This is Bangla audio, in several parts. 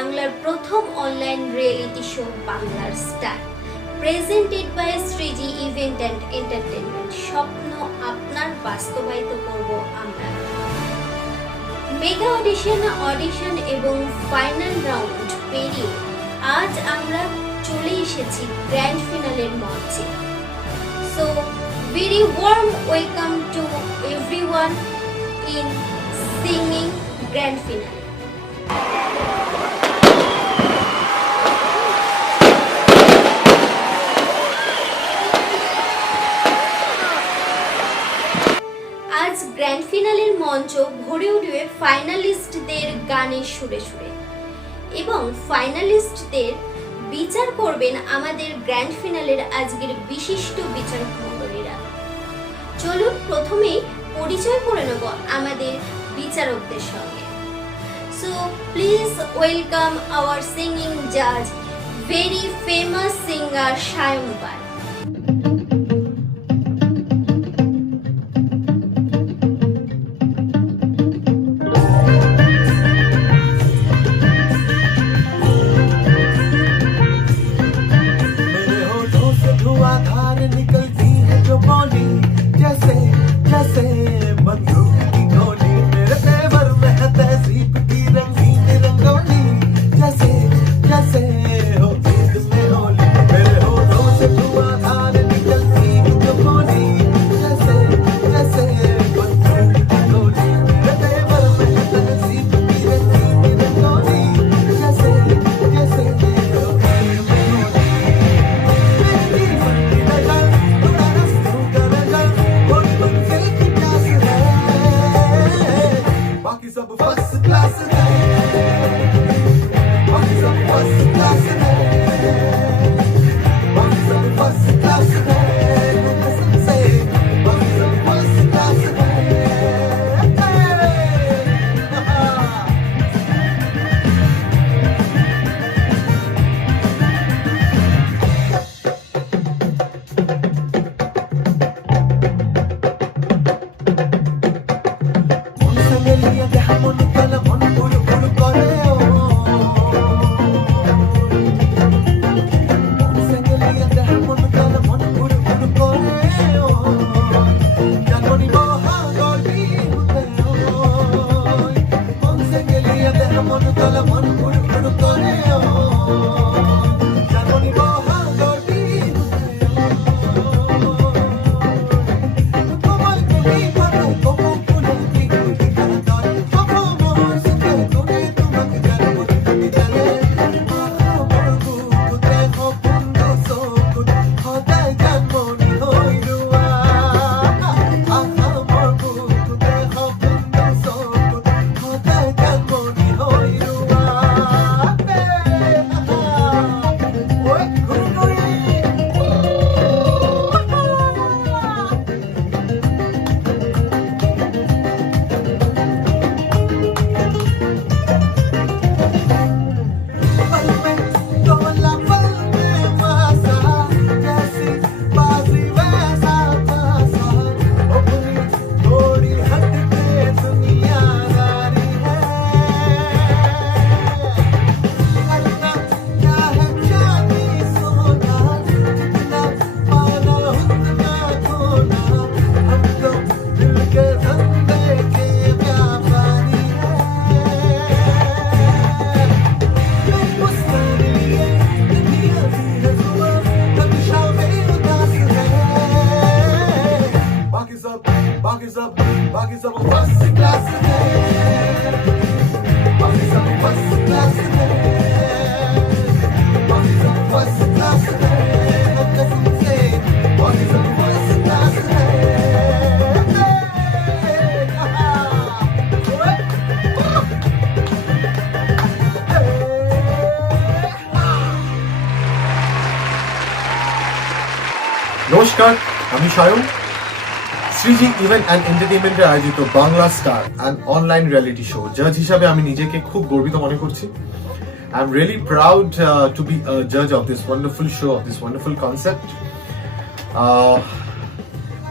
বাংলার প্রথম অনলাইন রিয়েলিটি শো বাংলার star, presented by Shreeji event and entertainment. স্বপ্ন আপনার বাস্তবায়িত করব আমরা। মেগা অডিশন এবং ফাইনাল রাউন্ড পেরিয়ে আজ আমরা চলে এসেছি গ্র্যান্ড ফিনালের মঞ্চে। So very warm welcome to everyone in singing grand finale. আজ গ্র্যান্ড ফিনালের মঞ্চ ভরে উঠবে ফাইনালিস্টদের গানের সুরে সুরে এবং ফাইনালিস্টদের বিচার করবেন আমাদের গ্র্যান্ড ফিনালের আজকের বিশিষ্ট বিচারক মণ্ডলীরা। চলুন প্রথমেই পরিচয় করে নেব আমাদের বিচারকদের সঙ্গে। So please welcome our singing জাজ, very famous singer Sayan Pal. নমস্কার, আমি সায়ন। শ্রীজি ইভেন্ট অ্যান্ড এন্টারটেইনমেন্টের আয়োজিত Bangla star and online reality show জাজ হিসাবে আমি নিজেকে খুব গর্বিত মনে করছি। I am really proud to be a জাজ of this wonderful show, of this wonderful concept.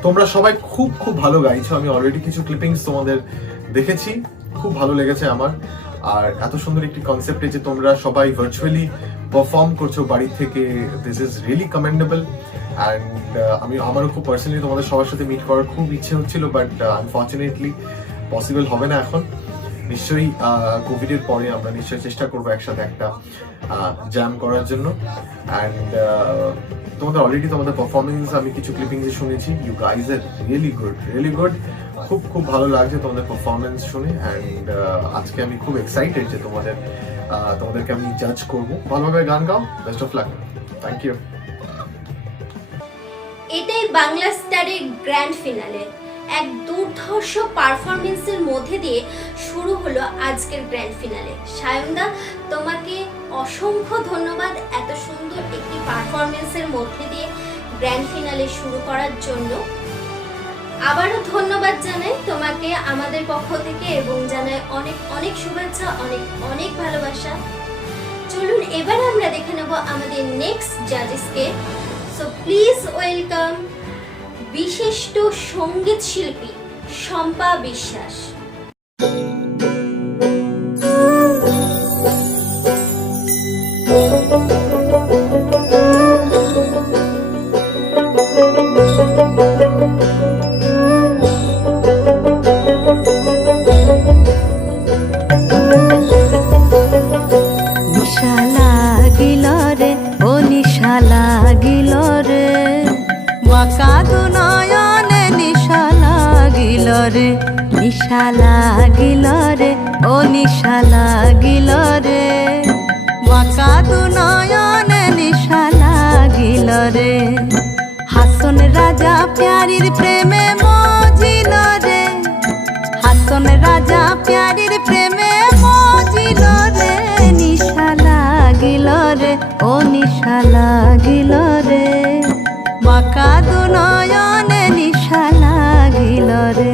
তোমরা সবাই খুব ভালো গাইছো। আমি অলরেডি কিছু ক্লিপিংস তোমাদের দেখেছি, খুব ভালো লেগেছে আমার। আর এত সুন্দর একটি কনসেপ্টে যে তোমরা সবাই ভার্চুয়ালি পারফর্ম করছো বাড়ি থেকে, this is really commendable. And আমারও খুব পার্সোনালি তোমাদের সবার সাথে মিট করার খুব ইচ্ছে হচ্ছিল, বাট আনফর্চুনেটলি পসিবল হবে না এখন। নিশ্চয়ই কোভিডের পরে আমরা নিশ্চয়ই চেষ্টা করবো একসাথে একটা জ্যাম করার জন্য। অ্যান্ড তোমাদের অলরেডি তোমাদের পারফরমেন্স আমি কিছু ক্লিপিংসে শুনেছি, you guys are really good. খুব খুব ভালো লাগছে তোমাদের পারফরমেন্স শুনে। অ্যান্ড আজকে আমি খুব এক্সাইটেড যে তোমাদেরকে আমি জাজ করবো। ভালোভাবে গান গাও, best of luck, thank you. এটাই বাংলা স্টারের গ্র্যান্ড ফিনালে। এক দুর্ধর্ষ পারফরমেন্সের মধ্যে দিয়ে শুরু হলো আজকের গ্র্যান্ড ফিনালে। সায়নদা, তোমাকে অসংখ্য ধন্যবাদ এত সুন্দর একটি পারফরমেন্সের মধ্যে দিয়ে গ্র্যান্ড ফিনালে শুরু করার জন্য। আবারও ধন্যবাদ জানাই তোমাকে আমাদের পক্ষ থেকে, এবং জানাই অনেক অনেক শুভেচ্ছা, অনেক অনেক ভালোবাসা। চলুন এবার আমরা দেখে নেব আমাদের নেক্সট জাজেসকে। সো প্লিজ ওয়েলকাম বিশিষ্ট সঙ্গীত শিল্পী শম্পা বিশ্বাস। নিশা লাগিল রে, ও নিশা লাগিল রে, বাঁকা দু নয়নে নিশা লাগিল রে, নিশা লাগিল রে, ও নিশা লাগিল রে, বাঁকা দু নয়নে নিশা লাগিল রে। হাসন রাজা প্যারির প্রেমে মজিল রে, হাসন রাজা প্যারির প্রেমে মজিল রে, নিশা লাগিল রে, ও নিশা লাগিল রে, বাঁকা দু নয়নে নিশা লাগিল রে।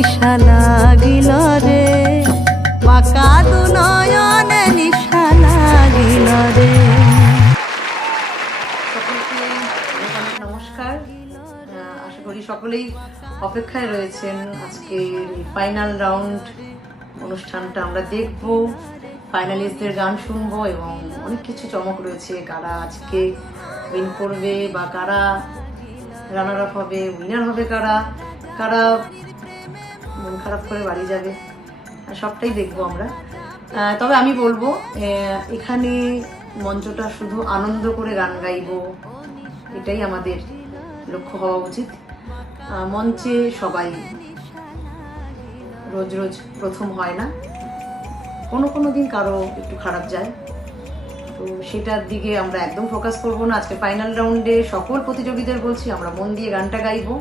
নিশা লাগিল রে, বাঁকা দু নয়নে নিশা লাগিল রে। সকলকে অনেক নমস্কার। আশা করি সকলেই অপেক্ষায় রয়েছেন আজকের ফাইনাল রাউন্ড অনুষ্ঠানটা আমরা দেখব, ফাইনালিস্টদের গান শুনবো এবং অনেক কিছু চমক রয়েছে। কারা আজকে উইন করবে বা কারা রানার আপ হবে, উইনার হবে কারা, কারা মন খারাপ করে বাড়ি যাবে, সবটাই দেখবো আমরা। তবে আমি বলবো এখানে মঞ্চটা শুধু আনন্দ করে গান গাইবো এটাই আমাদের লক্ষ্য হওয়া উচিত। মঞ্চে সবাই রোজ রোজ প্রথম হয় না, কোনো দিন কারো একটু খারাপ যায়, তো সেটার দিকে আমরা একদম ফোকাস করবো না। আজকে ফাইনাল রাউন্ডে সকল প্রতিযোগীদের বলছি আমরা মন দিয়ে গানটা গাইবো,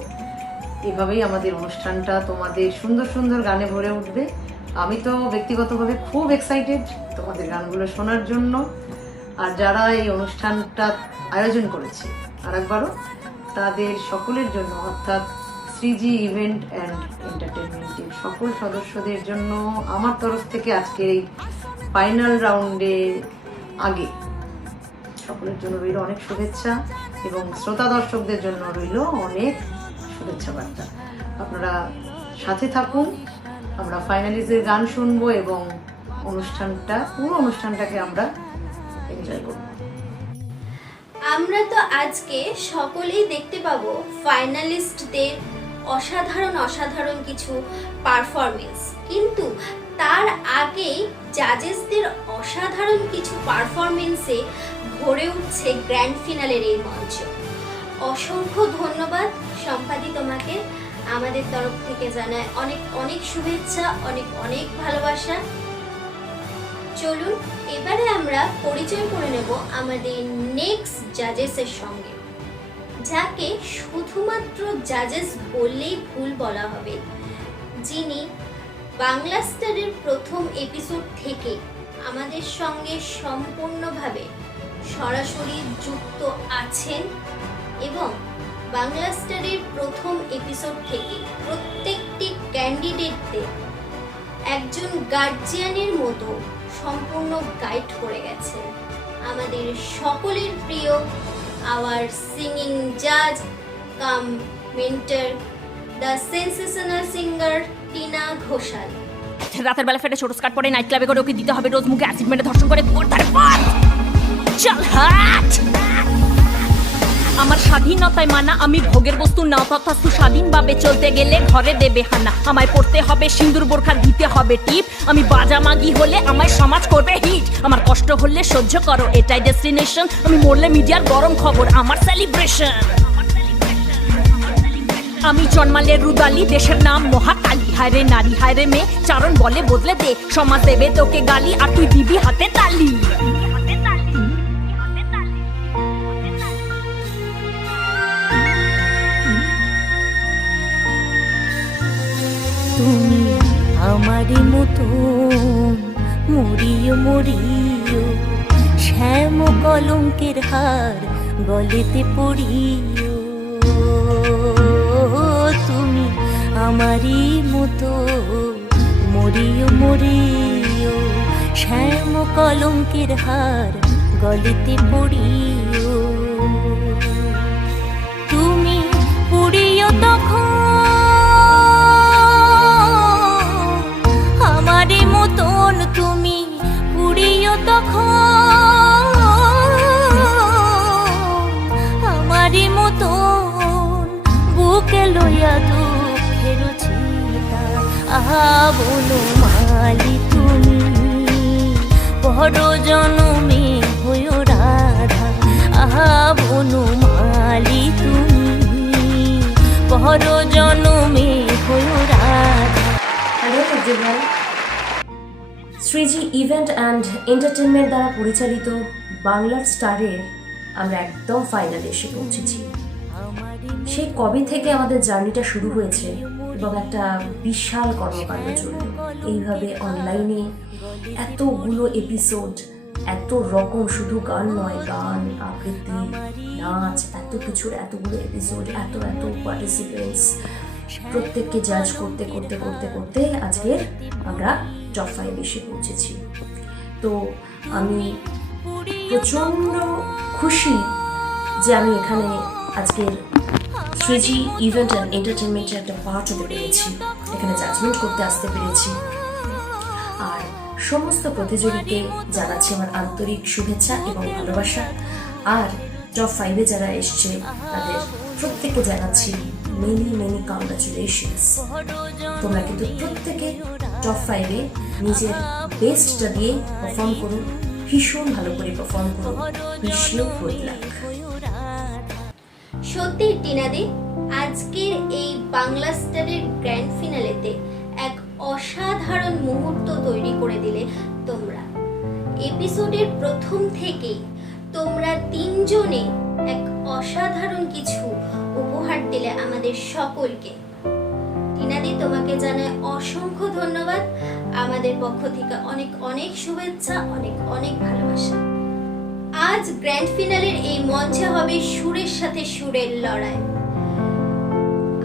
এভাবেই আমাদের অনুষ্ঠানটা তোমাদের সুন্দর সুন্দর গানে ভরে উঠবে। আমি তো ব্যক্তিগতভাবে খুব এক্সাইটেড তোমাদের গানগুলো শোনার জন্য। আর যারা এই অনুষ্ঠানটা আয়োজন করেছে আরেকবারও তাদের সকলের জন্য, অর্থাৎ শ্রীজি ইভেন্ট অ্যান্ড এন্টারটেনমেন্টের সকল সদস্যদের জন্য আমার তরফ থেকে আজকের এই ফাইনাল রাউন্ডে আগে সকলের জন্য রইল অনেক শুভেচ্ছা, এবং শ্রোতা দর্শকদের জন্য রইল অনেক শুভেচ্ছা বার্তা। আপনারা সাথে থাকুন, আমরা ফাইনালিস্টদের গান শুনবো এবং পুরো অনুষ্ঠানটাকে আমরা এনজয় করব। আমরা তো আজকে সকলেই দেখতে পাবো ফাইনালিস্টদের অসাধারণ কিছু পারফরমেন্স, কিন্তু তার আগে জাজেসদের অসাধারণ কিছু পারফরমেন্সে ভরে উঠছে গ্র্যান্ড ফিনালের এই মঞ্চ। অসংখ্য ধন্যবাদ সম্পাদি, তোমাকে আমাদের তরফ থেকে জানায় অনেক অনেক শুভেচ্ছা, অনেক অনেক ভালোবাসা। চলুন এবারে আমরা পরিচয় করে নেব আমাদের নেক্সট জাজেসের সঙ্গে, যাকে শুধুমাত্র জাজেস বললেই ভুল বলা হবে, যিনি বাংলা স্টারের প্রথম এপিসোড থেকে আমাদের সঙ্গে সম্পূর্ণভাবে সরাসরি যুক্ত আছেন এবং বাংলা স্টারের প্রথম এপিসোড থেকে প্রত্যেকটি ক্যান্ডিডেটদের একজন গার্জিয়ানের মতো সম্পূর্ণ গাইড করে গেছেন। আমাদের সকলের প্রিয় আওয়ার সিঙ্গিং জাজ cum mentor, the sensational singer Tina Ghoshal. রাতের বেলা ফেটে ছোট স্কার্ট পরে নাইট ক্লাবে করে ওকে দিতে হবে রোজ মুখে অ্যাসিড মেরে ধর্ষণ করে চল হাট। আমার স্বাধীনতায় মানা, আমি ভোগের বস্তু না, তথাস্তু স্বাধীনভাবে চলতে গেলে ঘরে দেবে হানা। আমায় পড়তে হবে সিন্দুর, বোরখা দিতে হবে টিপ। আমি বাজামাগি হলে আমায় সমাজ করবে হিট। আমার কষ্ট হলে সহ্য করো, এটাই ডেস্টিনেশন। আমি মরলে মিডিয়ার গরম খবর, আমার সেলিব্রেশন। আমি জন্মালে রুদালি, দেশের নাম মহাকালী। হায়রে নারী হায়রে মেয়ে, চারণ বলে বদলে দে, সমাজ দেবে তোকে গালি আর তুই দিবি হাতে তালি। তুমি আমারই মতন মরিও মরিও, শ্যাম কলঙ্কের হার গলেতে পড়িও। তুমি আমারই মতো মরিও মরিও, শ্যাম কলঙ্কের হার গলেতে পড়িও। তুমি পুড়িও তখন আমারই মতন, তুমি পুড়িও তখন আমারই মতন, বুকে লইয়া দুঃখের চিতা। আহা বনমালী তুমি পর জনমে হইও রাধা। আহা বনমালী তুমি পর জনমে হইও Radha. Hello everyone, Shreeji event and entertainment দ্বারা পরিচালিত বাংলার স্টারের আমরা একদম ফাইনালে এসে পৌঁছেছি। সেই কবে থেকে আমাদের জার্নিটা শুরু হয়েছে এবং একটা বিশাল কর্মকাণ্ড চলল। এইভাবে অনলাইনে এতগুলো এপিসোড, এত রকম, শুধু গান নয়, গান, আবৃত্তি, নাচ, এত কিছুর এতগুলো এপিসোড, এত এত পার্টিসিপেন্টস, প্রত্যেককে জাজ করতে করতে করতে করতে আজকে আমরা টপ 5 এসে পৌঁছেছি। তো আমি প্রচণ্ড খুশি যে আমি এখানে আজকে শ্রীজি ইভেন্ট অ্যান্ড এন্টারটেনমেন্টের একটা পার্ট হতে পেরেছি, এখানে জাজমেন্ট করতে আসতে পেরেছি। আর সমস্ত প্রতিযোগীকে জানাচ্ছি আমার আন্তরিক শুভেচ্ছা এবং ভালোবাসা। আর টপ 5 যারা এসছে তাদের প্রত্যেককে জানাচ্ছি মেনি মেনি কংগ্রাচুলেশনস। তোমরা কিন্তু প্রত্যেকে টপ 5 নিজের বেস্টটা দিয়ে পারফর্ম করুন, ভীষণ ভালো করে পারফর্ম করুন। বিশিও গুড লাক। সত্যি টিনাদি, আজকের এই বাংলা স্টারের গ্র্যান্ড ফিনালেতে এক অসাধারণ মুহূর্ত তৈরি করে দিলে তোমরা। এপিসোডের প্রথম থেকেই তোমরা তিনজনে এক অসাধারণ কিছু উপহার দিলে আমাদের সকলকে। টিনাদি, তোমাকে জানাই অসংখ্য ধন্যবাদ। আমাদের পক্ষ থেকে অনেক অনেক শুভেচ্ছা, অনেক অনেক ভালোবাসা। আজ গ্র্যান্ড ফিনালের এই মঞ্চে হবে সুরের সাথে সুরের লড়াই।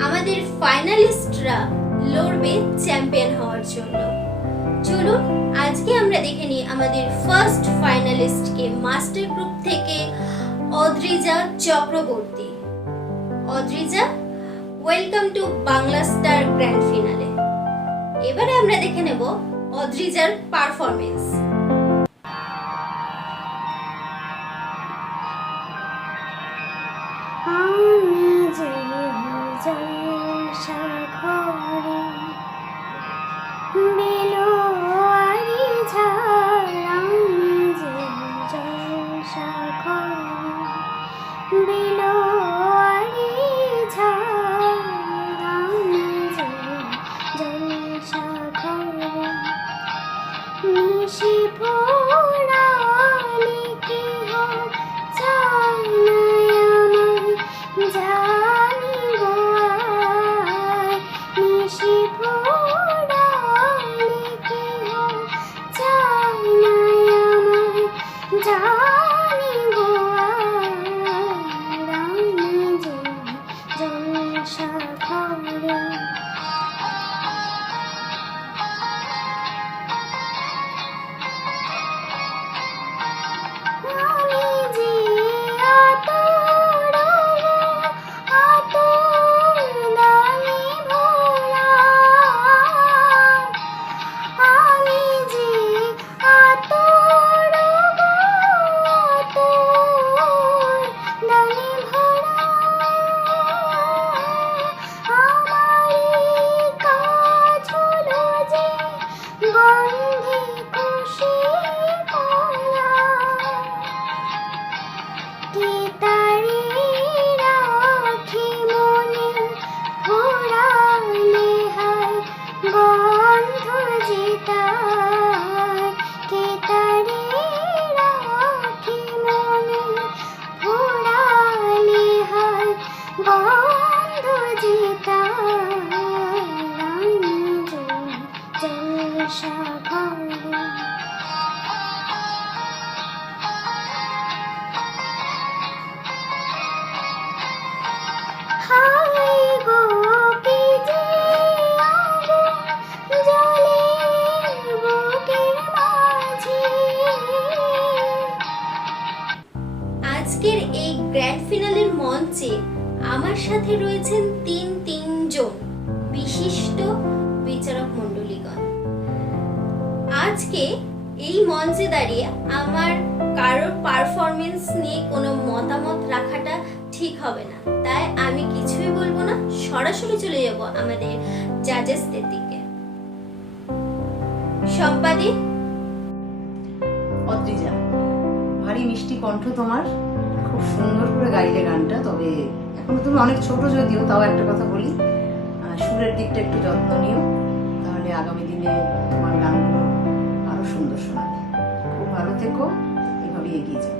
আমাদের ফাইনালিস্টরা লড়বে চ্যাম্পিয়ন হওয়ার জন্য। চলুন আজকে আমরা দেখে নিই আমাদের ফার্স্ট ফাইনালিস্টকে, মাস্টার গ্রুপ থেকে Adrija Chakraborty. Adrija, welcome to Bangla star grand finale. এবারে আমরা দেখে নেব অদ্রিজার পারফরমেন্স। she ভোরালে কেহ চায় না আমায়, জানি গো আর আমি যে জলসা ঘরে। আমি যে আতর গো, আতর দানে ভরা, আমি যে আতর গো, আতর দানে ভরা। আমারই কাজ হলো যে গন্ধে খুশি করা, কে তারে রাখে মনে ঘোরালে হায় গন্ধ যে তার, কে তারে রাখে মনে ঘোরালে হায় গন্ধ যে তার, আমি যে জলসা ঘরে। হায় গো কি যে আগুন জ্বলে বুকের মাঝে। আজকের এই গ্র্যান্ড ফিনালের মঞ্চে আমার সাথে রয়েছেন তিনজন বিশিষ্ট বিচারক মণ্ডলীগণ। আজকে এই মঞ্চে দাঁড়িয়ে আমার কারোর পারফরমেন্স নিয়ে কোনো মতামত রাখাটা ঠিক হবে না, তাই আমি কিছুই বলবো না, সরাসরি চলে যাব আমাদের জাজেসদের দিকে। সম্পাদি, অদ্রিজা, ভারী মিষ্টি কণ্ঠ তোমার, খুব সুন্দর করে গাইলে গানটা। তবে এখনো তুমি অনেক ছোট যদিও, তাও একটা কথা বলি, সুরের দিকটা একটু যত্ন নিও, তাহলে আগামী দিনে তোমার গানগুলো আরো সুন্দর শোনাবে। খুব ভালো থেকো, এভাবে এগিয়ে যাও।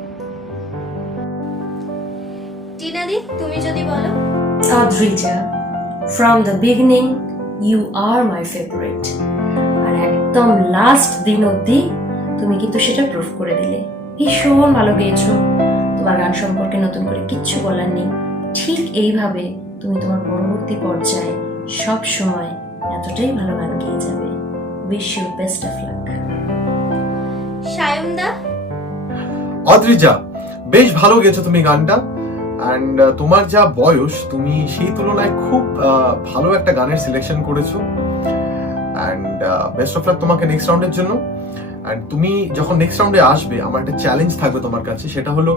টিনাদি, তুমি যদি বলো। Adrija, from the beginning you are my favorite. আর একদম লাস্ট দিন অবধি তুমি কিন্তু সেটা প্রুফ করে দিলে। ভীষণ ভালো গেয়েছো, তোমার গান সম্পর্কে নতুন করে কিচ্ছু বলার নেই। ঠিক এইভাবে তুমি তোমার পরবর্তী পর্যায়ে সব সময় এতটাই ভালো গান গেয়ে যাবে। Wish you best of luck. সায়মদা। অদ্রিজা, বেশ ভালো গেছো তুমি গানটা, অ্যান্ড তোমার যা বয়স তুমি সেই তুলনায় খুব ভালো একটা গানের সিলেকশন করেছো, অ্যান্ড বেস্ট অফ লাক তোমাকে নেক্সট রাউন্ডের জন্য। অ্যান্ড তুমি যখন নেক্সট রাউন্ডে আসবে, আমার একটা চ্যালেঞ্জ থাকবে তোমার কাছে, সেটা হলো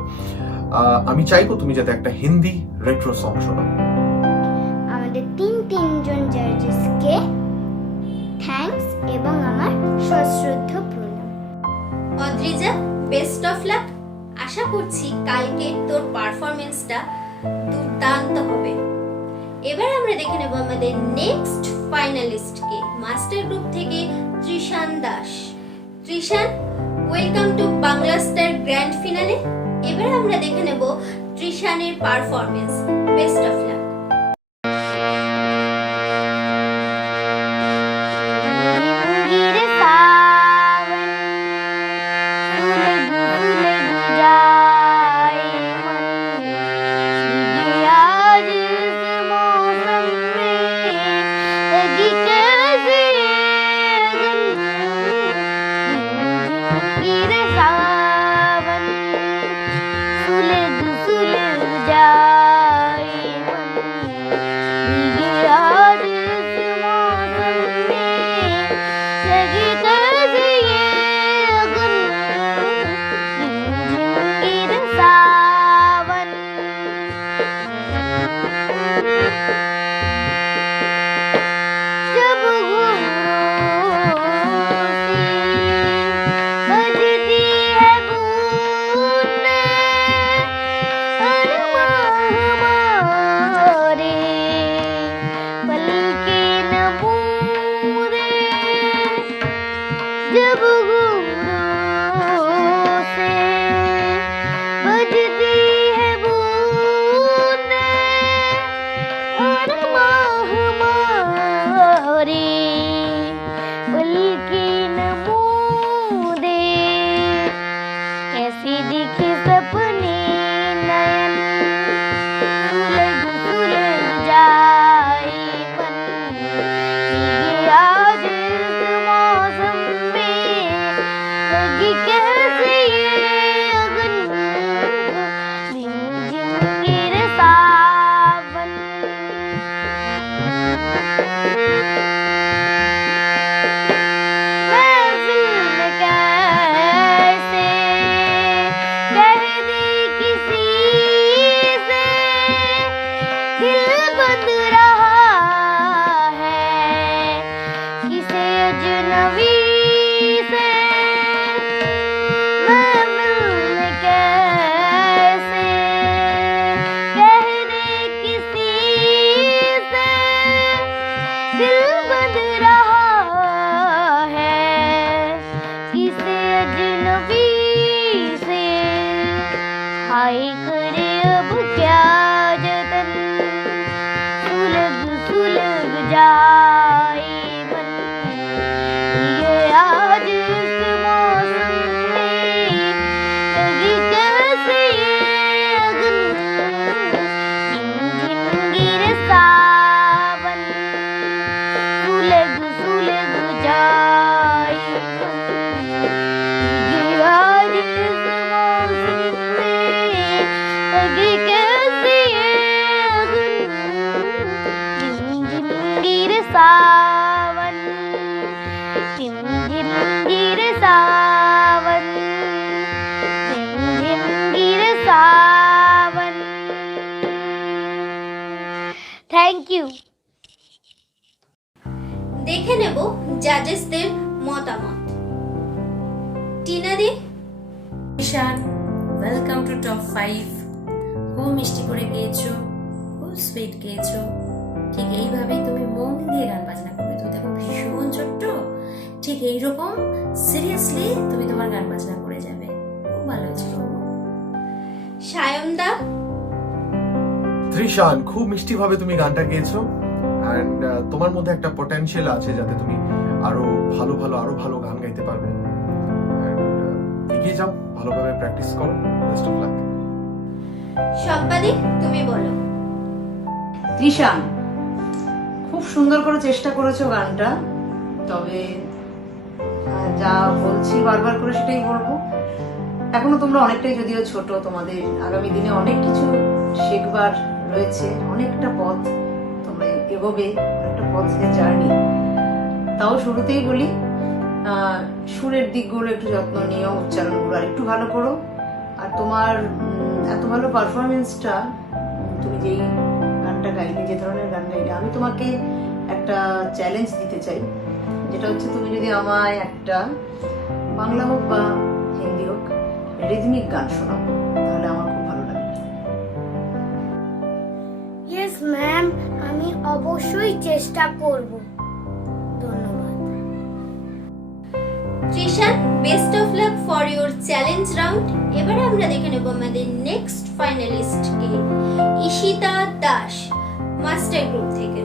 আমি চাইবো তুমি যাতে একটা হিন্দি রেট্রো সং শোনাও। আমাদের তিনজন জাজেসকে থ্যাঙ্কস এবং আমার সশ্রদ্ধ প্রণাম। Adrija, best of luck. আশা করছি কালকে তোর পারফরমেন্সটা দুর্দান্ত হবে। এবার আমরা দেখে নেব আমাদের নেক্সট ফাইনালিস্টকে, মাস্টার গ্রুপ থেকে Trishan Das. Trishan, welcome to Bangla star grand finale. এবার আমরা দেখে নেব ত্রিশানের পারফরমেন্স। Best of luck. सुलग सुलग जाए मन उनकी नमूदे कैसी दिखे सपने नयन सुलग सुलग जाए मन ये आज इस मौसम में लगी कैसे ये अगन झिम गिर सावन महफिल में कैसे कह दे किसी से दिल बंध रहा है किसे अजनबी से महफिल में कैसे कह दे किसी से दिल बंध रहा है किसे अजनबी से हाय करे अब क्या जतन सुलग सुलग जाए मन ये आज इस मौसम में लगी कैसे ये अगन झिम झिम गिरे सावन सुलग सुलग जाए ये आज इस मौसम में लगी कैसे ये अगन झिम झिम गिरे सावन झिम झिम गिरे सावन झिम झिम गिरे सावन थैंक यू দেখে নেব জাজেসদের মতামত। টিনা দি, ঈশান, ওয়েলকাম টু টপ 5। খুব মিষ্টি করে গেয়েছো, খুব সুইট গেয়েছো। ঠিক এইভাবেই তুমি মন দিয়ে গান বাজনা করবে। তুমি দেখো ভীষণ ছোট্ট, ঠিক এইরকম সিরিয়াসলি তুমি তোমার গান বাজনা করে যাবে। খুব ভালো হয়েছিল। সায়নদা, ত্রিশান, খুব মিষ্টি ভাবে তুমি গানটা গেয়েছো অ্যান্ড তোমার মধ্যে একটা পটেনশিয়াল আছে যাতে তুমি আরো ভালো গান গাইতে পারবে। এগিয়ে যাও, ভালোভাবে প্র্যাকটিস করো। Best of luck. সম্পাদি তুমি বলো। ত্রিশান, খুব সুন্দর করে চেষ্টা করেছো গানটা, তবে যা বলছি বারবার করে সেটাই বলবো। এখনো তোমরা অনেকটাই যদিও ছোট, তোমাদের আগামী দিনে অনেক কিছু শেখবার রয়েছে, অনেকটা পথ তোমরা এগোবে, অনেকটা পথের জার্নি। তাও শুরুতেই বলি সুরের দিকগুলো একটু যত্ন নিও, উচ্চারণগুলো আর একটু ভালো করো। আর তোমার এত ভালো পারফরমেন্সটা, তুমি যেই গানটা গাইলে, যে ধরনের গান গাইলে, আমি তোমাকে একটা চ্যালেঞ্জ দিতে চাই, যেটা হচ্ছে তুমি যদি আমায় একটা বাংলা হোক বা হিন্দি হোক রিদমিক গান শোনাও, তাহলে আমার খুব ভালো লাগবে। ইয়েস ম্যাম, আমি অবশ্যই চেষ্টা করব। ধন্যবাদ। Trishan, best of luck for your challenge round. এবারে আমরা দেখে নেব আমাদের নেক্সট ফাইনালিস্টকে, ঈশিতা দাস, মাস্টার গ্রুপ থেকে।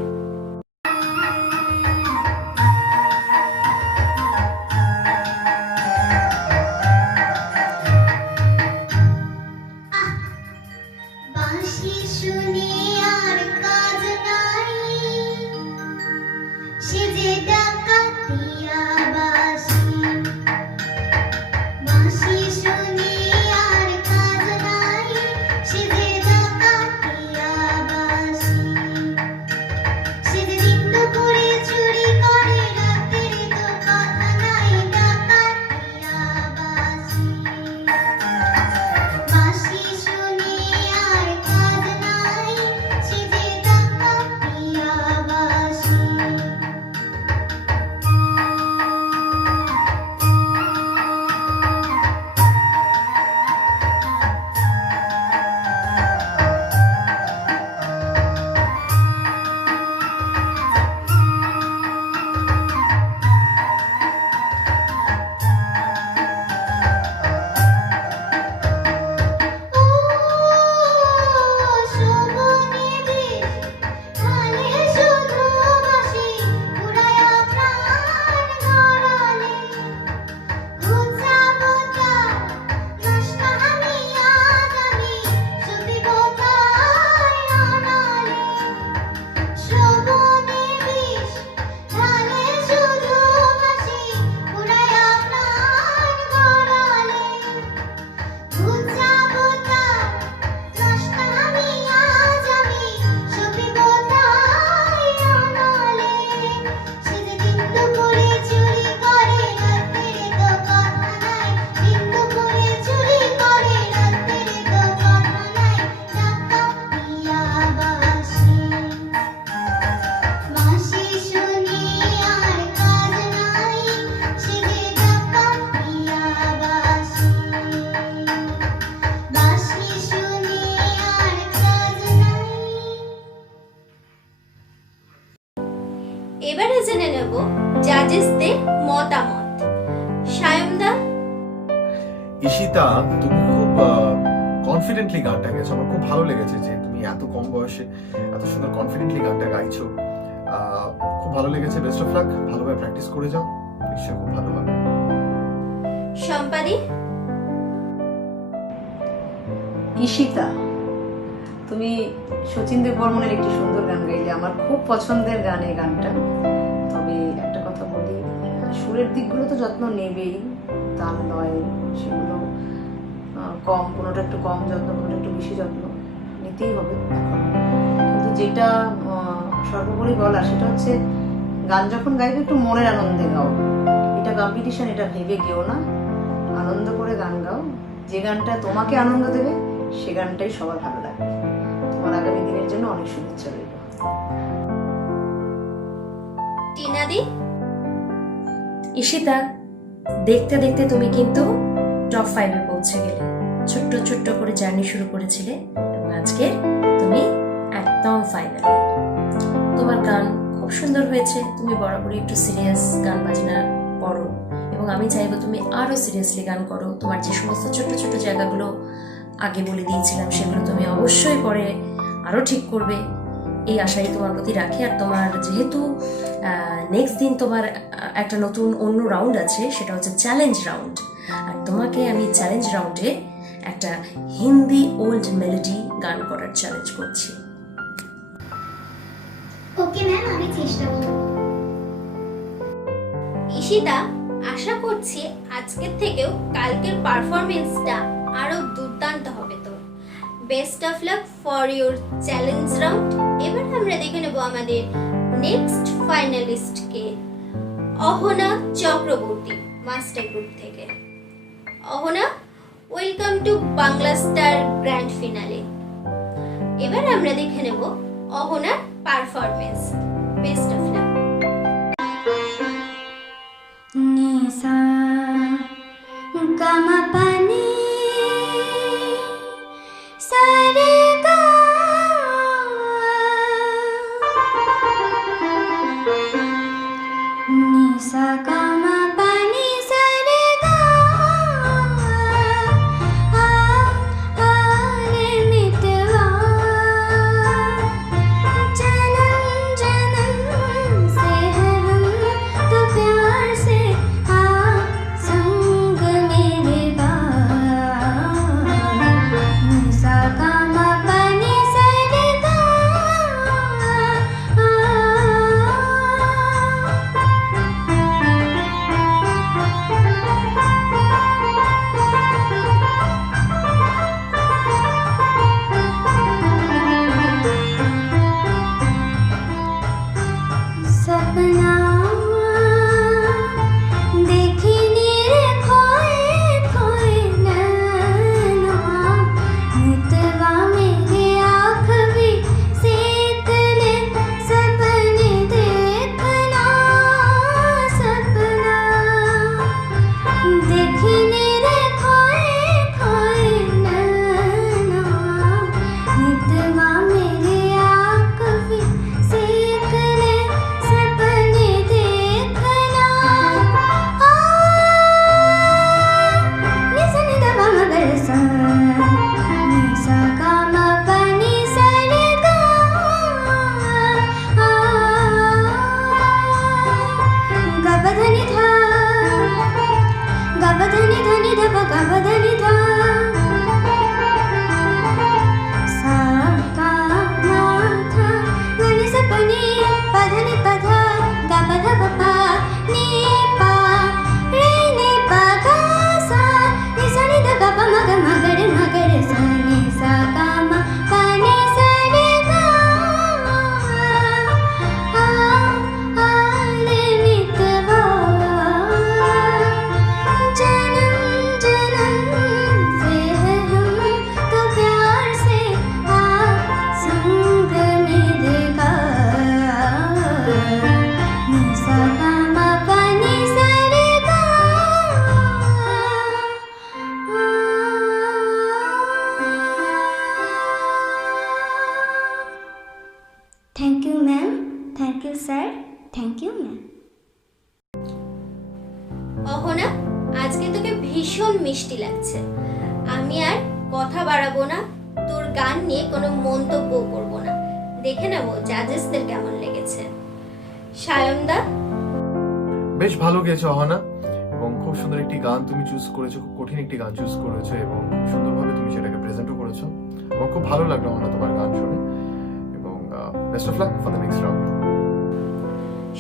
বাঁশি শুনে আর কাজ নাই, সে যে ডাকাতিয়া বাঁশি। বাঁশি শুনে আর কাজ নাই, সে যে ডাকাতিয়া বাঁশি। সে যে দিন দুপুরে চুরি করে, রাতের তো কথা নাই, ডাকাতিয়া বাঁশি। বাঁশি শুনে আর কাজ নাই, সে যে ডাকাতিয়া বাঁশি। দুপুরে চুরি করে রাত্রে তো কথা নাই দিন দুপুরে চুরি করে রাত্রে তো কথা নাই টাকা দিয়া বাসি বাঁশি শুনি আর কাজ নাই সে যে টাকা দিয়া বাসি বাঁশি শুনি আর কাজ নাই। এবারে জেনে নেব জাজেসদের মতামত। সায়মদা, ঈশিতা, তুমি খুব কনফিডেন্টলি গানটা গেছো। আমার খুব ভালো লেগেছে যে তুমি এত কম বয়সে এত সুন্দর কনফিডেন্টলি গানটা গাইছো। খুব ভালো লেগেছে। বেস্ট অফ লাক, ভালোভাবে প্র্যাকটিস করে যাও, নিশ্চয়ই খুব ভালো হবে। সম্পাদি, ঈশিতা, তুমি শচীন দেব বর্মনের একটি সুন্দর গান গাইলে। আমার খুব পছন্দের গান এই গানটা। তবে একটা কথা বলি, সুরের দিকগুলো তো যত্ন নেবেই, তাল নয় সেগুলো কম, কোনোটা একটু কম যত্ন, কোনোটা একটু বেশি যত্ন নিতেই হবে এখন। কিন্তু যেটা সর্বোপরি বলা সেটা হচ্ছে গান যখন গাইবে একটু মনের আনন্দে গাও। এটা কম্পিটিশন, এটা ভেবে গেও না, আনন্দ করে গান গাও। যে গানটা তোমাকে আনন্দ দেবে সে গানটাই সবার ভালো লাগবে। তোমার আগামী দিনের জন্য অনেক শুভেচ্ছা রইল। টিনাদি, ঈশিতা, দেখতে দেখতে তুমি কিন্তু টপ 5-এ পৌঁছে গেলে। ছোট্ট ছোট্ট করে জার্নি শুরু করেছিলে এবং আজকে তুমি একদম ফাইনালে। তোমার গান খুব সুন্দর হয়েছে। তুমি বরাবরই একটু সিরিয়াস গান বাজনা করো এবং আমি চাইবো তুমি আরো সিরিয়াসলি গান করো। তোমার যে সমস্ত ছোট্ট ছোট্ট জায়গাগুলো আগে বলে দিয়েছিলাম সেগুলো তুমি অবশ্যই পরে আরো ঠিক করবে, এই আশাই তোমার প্রতি রাখি। আর তোমার যেহেতু নেক্সট দিন তোমার একটা নতুন অন্য রাউন্ড আছে, সেটা হচ্ছে চ্যালেঞ্জ রাউন্ড। আর তোমাকে আমি চ্যালেঞ্জ রাউন্ডে একটা হিন্দি ওল্ড মেলোডি গান করার চ্যালেঞ্জ করছি। ওকে ম্যাম, আমি চেষ্টা করব। ঈশিতা, আশা করছি আজকের থেকেও কালকের পারফরমেন্সটা আরো দুর্দান্ত হবে। তো best of luck for your challenge round. এবার আমরা দেখে নেব আমাদের নেক্সট ফাইনালিস্টকে, অহনা চক্রবর্তী মাস্টার গ্রুপ থেকে। Ahana, welcome to Bangla star grand finale. এবার আমরা দেখে নেব অহনার পারফরমেন্স। Best of luck. নিসা গামা পানি সারে গা নিসা গামা পানি সারে গা আরে মিটवा जन्म जन्म से है हम तो प्यार से आ संग मेरे गा निसा गामा पानी सारे गा सपना देखनी रे खोए खोए नैना मितवा मेरे आँख भी सीतले सपने देखना सपना देखनी रे खोए खोए नैना मितवा मेरे आँख भी सीतले सपने देखना निसा निदा बामा गरसा निसा गामा पानी सारे गा गबधनी था गबधनी धनी धप गबधनी था सा का मा था गनि सपनी पधनि पधा गबध बपा नी पा रे ने पा गा सा नि सा नि ध ग प म ग म ग रे म ग रे सा नि सा गा म पा नि सा रे गा आ रे मितवा অহনা, আজকে তোকে ভীষণ মিষ্টি লাগছে। আমি আর কথা বাড়াবো না, তোর গান নিয়ে কোনো মন্তব্য করব না, দেখে নেব জাজেসদের কেমন লেগেছে। সায়নদা, বেশ ভালো গেছো অহনা, এবং খুব সুন্দর একটি গান তুমি চুজ করেছো, খুব কঠিন একটি গান চুজ করেছো এবং খুব সুন্দরভাবে তুমি সেটাকে প্রেজেন্টও করেছো। এবং খুব ভালো লাগলো অহনা তোমার গান শুনে, এবং best of luck for the next round.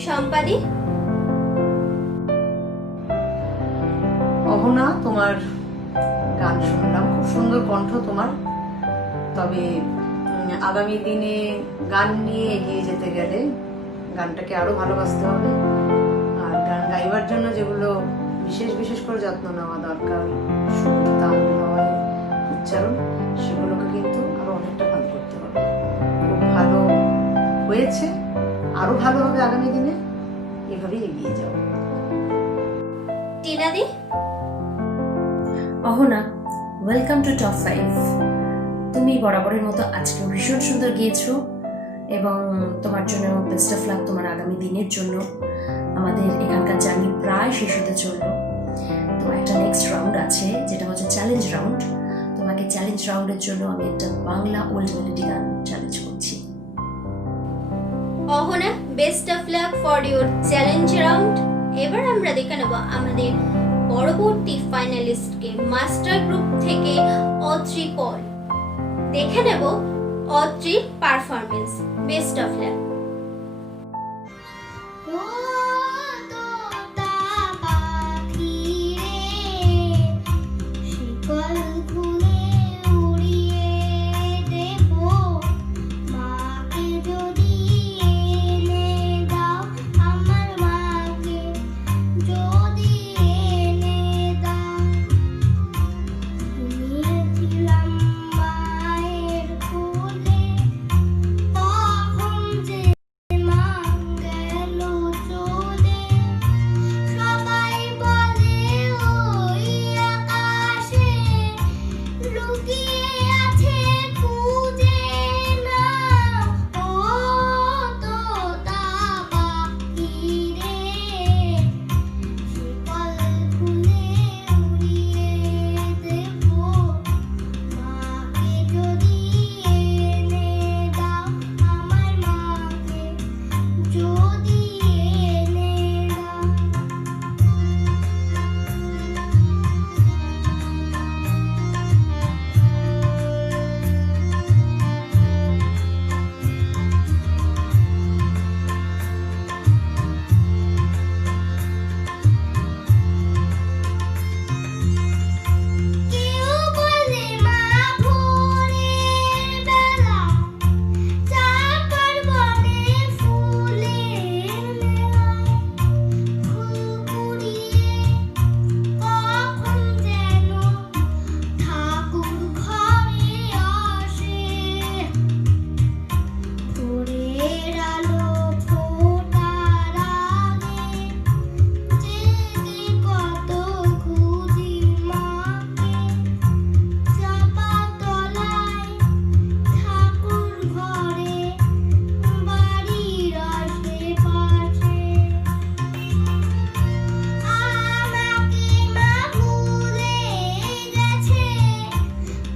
সম্পাদি, অহনা, তোমার গান শুনলাম, খুব সুন্দর কণ্ঠ তোমার। তবে আগামী দিনে গান নিয়ে এগিয়ে যেতে গেলে গানটাকে আরো ভালোবাসতে হবে। আর গান গাইবার জন্য যেগুলো বিশেষ বিশেষ করে যত্ন নেওয়া দরকার, সুর, তাল, লয়, উচ্চারণ, সেগুলোকে কিন্তু আরো অনেকটা ভালো করতে হবে। খুব ভালো হয়েছে, আরো ভালো হবে আগামী দিনে, এভাবেই এগিয়ে যাও। টিনাদি, অহনা, ওয়েলকাম টু টপ 5। তুমি বরাবরের মতো আজকেও ভীষণ সুন্দর গিয়েছো এবং তোমার জন্য বেস্ট অফ লাক তোমার আগামী দিনের জন্য। আমাদের এখানকার জার্নি প্রায় শেষ হতে চললো, তো একটা নেক্সট রাউন্ড আছে যেটা হচ্ছে চ্যালেঞ্জ রাউন্ড। তোমাকে চ্যালেঞ্জ রাউন্ডের জন্য আমি একটা বাংলা ওল্ড মেলোডি গান চ্যালেঞ্জ করছি। Ahana, best of luck for your challenge round. এবার আমরা দেখে নেব আমাদের পরবর্তী ফাইনালিস্টকে, মাস্টার গ্রুপ থেকে অত্রি পল। দেখে নেব অত্রির পারফরমেন্স। Best of luck. ও তোতা পাখি রে, শিকল খুলে উড়িয়ে দেব, মাকে যদি এনে দাও, আমার মাকে যদি এনে দাও। ঘুমিয়েছিলাম মায়ের কোলে, কখন যে মা গেল চলে। সবাই বলে ওই আকাশে লুকিয়ে আছে, খুঁজে নাও। ও তোতা পাখি রে, শিকল খুলে উড়িয়ে দেব, মাকে যদি এনে দাও, আমার মাকে যদি এনে দাও। কেউ বলে মা ভোরের বেলা, চাপার বনে ফুলের মেলায়, ফুল কুড়িয়ে কখন যেন ঠাকুর ঘরে আসে। ভোরের আলো ফোটার আগে জেগে কত খুঁজি মাকে, চাপা তলায় ঠাকুর ঘরে বাড়ির আশেপাশে। আমাকে মা ভুলে গেছে,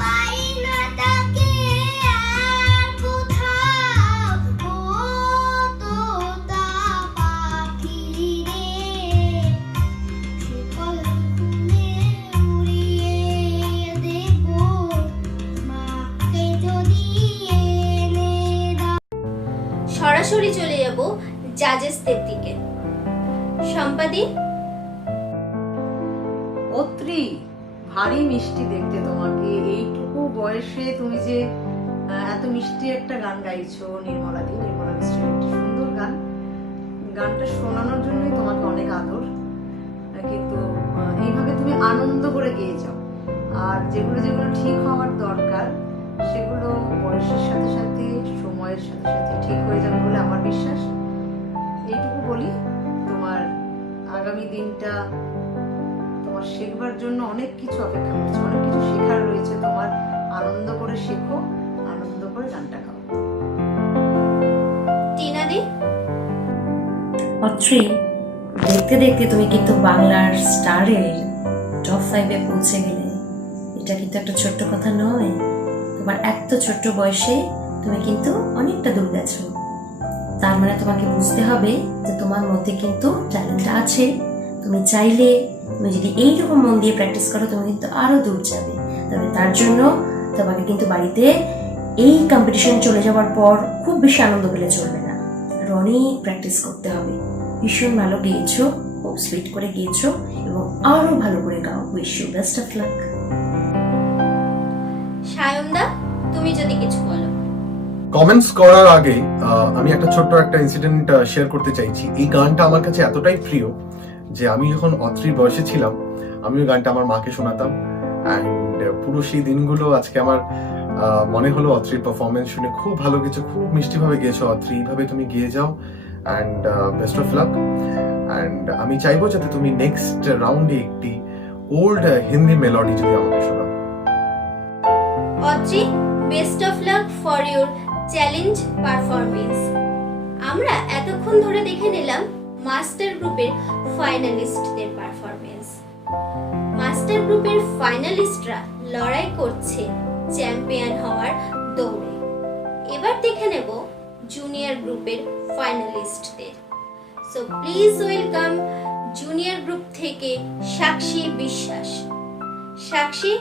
পাই না তাকে আর কোথাও। ও তোতা পাখি রে, শিকল খুলে উড়িয়ে দেব, মাকে যদি এনে দাও। সরাসরি চলে যাব জাজেসদের দিকে। সম্পাদি, অত্রি, ভারী মিষ্টি দেখতে তোমাকে। এইটুকু বয়সে তুমি যে এত মিষ্টি একটা গান গাইছো, নির্মলা মিশ্রের একটি সুন্দর গান। গানটা শোনানোর জন্যই তোমাকে অনেক আদর, কিন্তু এইভাবে তুমি আনন্দ করে গেয়ে যাও। আর যেগুলো যেগুলো ঠিক হওয়ার দরকার সেগুলো বয়সের সাথে সাথে, সময়ের সাথে সাথে ঠিক হয়ে যাবে বলে আমার বিশ্বাস। এইটুকু বলি, তোমার আগামী দিনটা তোমার শেখবার জন্য অনেক কিছু অপেক্ষা করছে, অনেক কিছু শেখার রয়েছে তোমার। আনন্দ করে শেখো, আনন্দ করে গানটা গাও। টিনাদি, অত্রি, দেখতে দেখতে তুমি কিন্তু বাংলার স্টারের টপ 5-এ পৌঁছে গেলে। এটা কিন্তু একটা ছোট্ট কথা নয়। তোমার এত ছোট্ট বয়সে তুমি কিন্তু অনেকটা দূর গেছো। তার মানে তোমাকে বুঝতে হবে যে তোমার মধ্যে কিন্তু ট্যালেন্ট আছে। তুমি চাইলে, তুমি যদি এইরকম মন দিয়ে প্র্যাকটিস করো, তুমি কিন্তু আরো দূর যাবে। তবে তার জন্য তোমাকে কিন্তু বাড়িতে এই কম্পিটিশন চলে যাওয়ার পর খুব বেশি আনন্দ পেলে চলবে না, আর অনেক প্র্যাকটিস করতে হবে। ভীষণ ভালো গেয়েছো, খুব সুইট করে গিয়েছো, এবং আরো ভালো করে গাও। Wish you best of luck. সায়নদা, তুমি যদি কিছু বলো। কমেন্টস করার আগে আমি একটা ছোট্ট একটা ইনসিডেন্ট শেয়ার করতে চাইছি। এই গানটা আমার কাছে এতটাই প্রিয় যে আমি যখন অত্রির বয়সে ছিলাম, আমি ওই গানটা আমার মাকে শোনাতাম। অ্যান্ড পুরো সেই দিনগুলো আজকে আমার মনে হলো অত্রির পারফরমেন্স শুনে খুব ভালো কিছু, খুব মিষ্টিভাবে গেয়েছো অত্রি। এইভাবে তুমি গিয়ে যাও, and best of lakh. And আমি চাইবো যাতে তুমি নেক্সট রাউন্ডে একটি ওল্ড হিন্দি মেলোডি যদি আমাকে শোনাও। Atri, best of luck for your challenge performance. আমরা এতক্ষণ ধরে দেখে নিলাম মাস্টার গ্রুপের ফাইনালিস্টদের পারফরমেন্স। মাস্টার গ্রুপের ফাইনালিস্টরা লড়াই করছে চ্যাম্পিয়ন হওয়ার দৌড়ে। এবার দেখে নেব জুনিয়র গ্রুপের ফাইনালিস্টদের। So please welcome junior group থেকে Sakshi Biswas. Sakshi,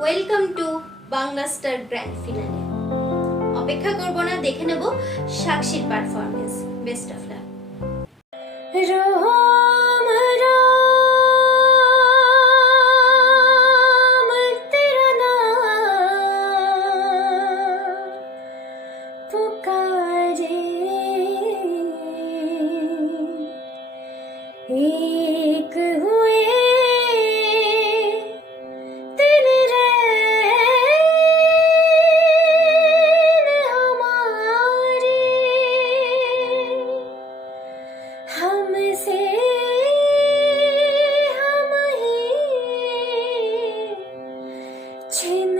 welcome to Bangla star grand finale. অপেক্ষা করব না, দেখে নেব সাক্ষীর performance. Best of luck. Ram Ram तेरा नाम पुकारे, एक हुए तेरे रैन हमारे, हमसे हम ही छिन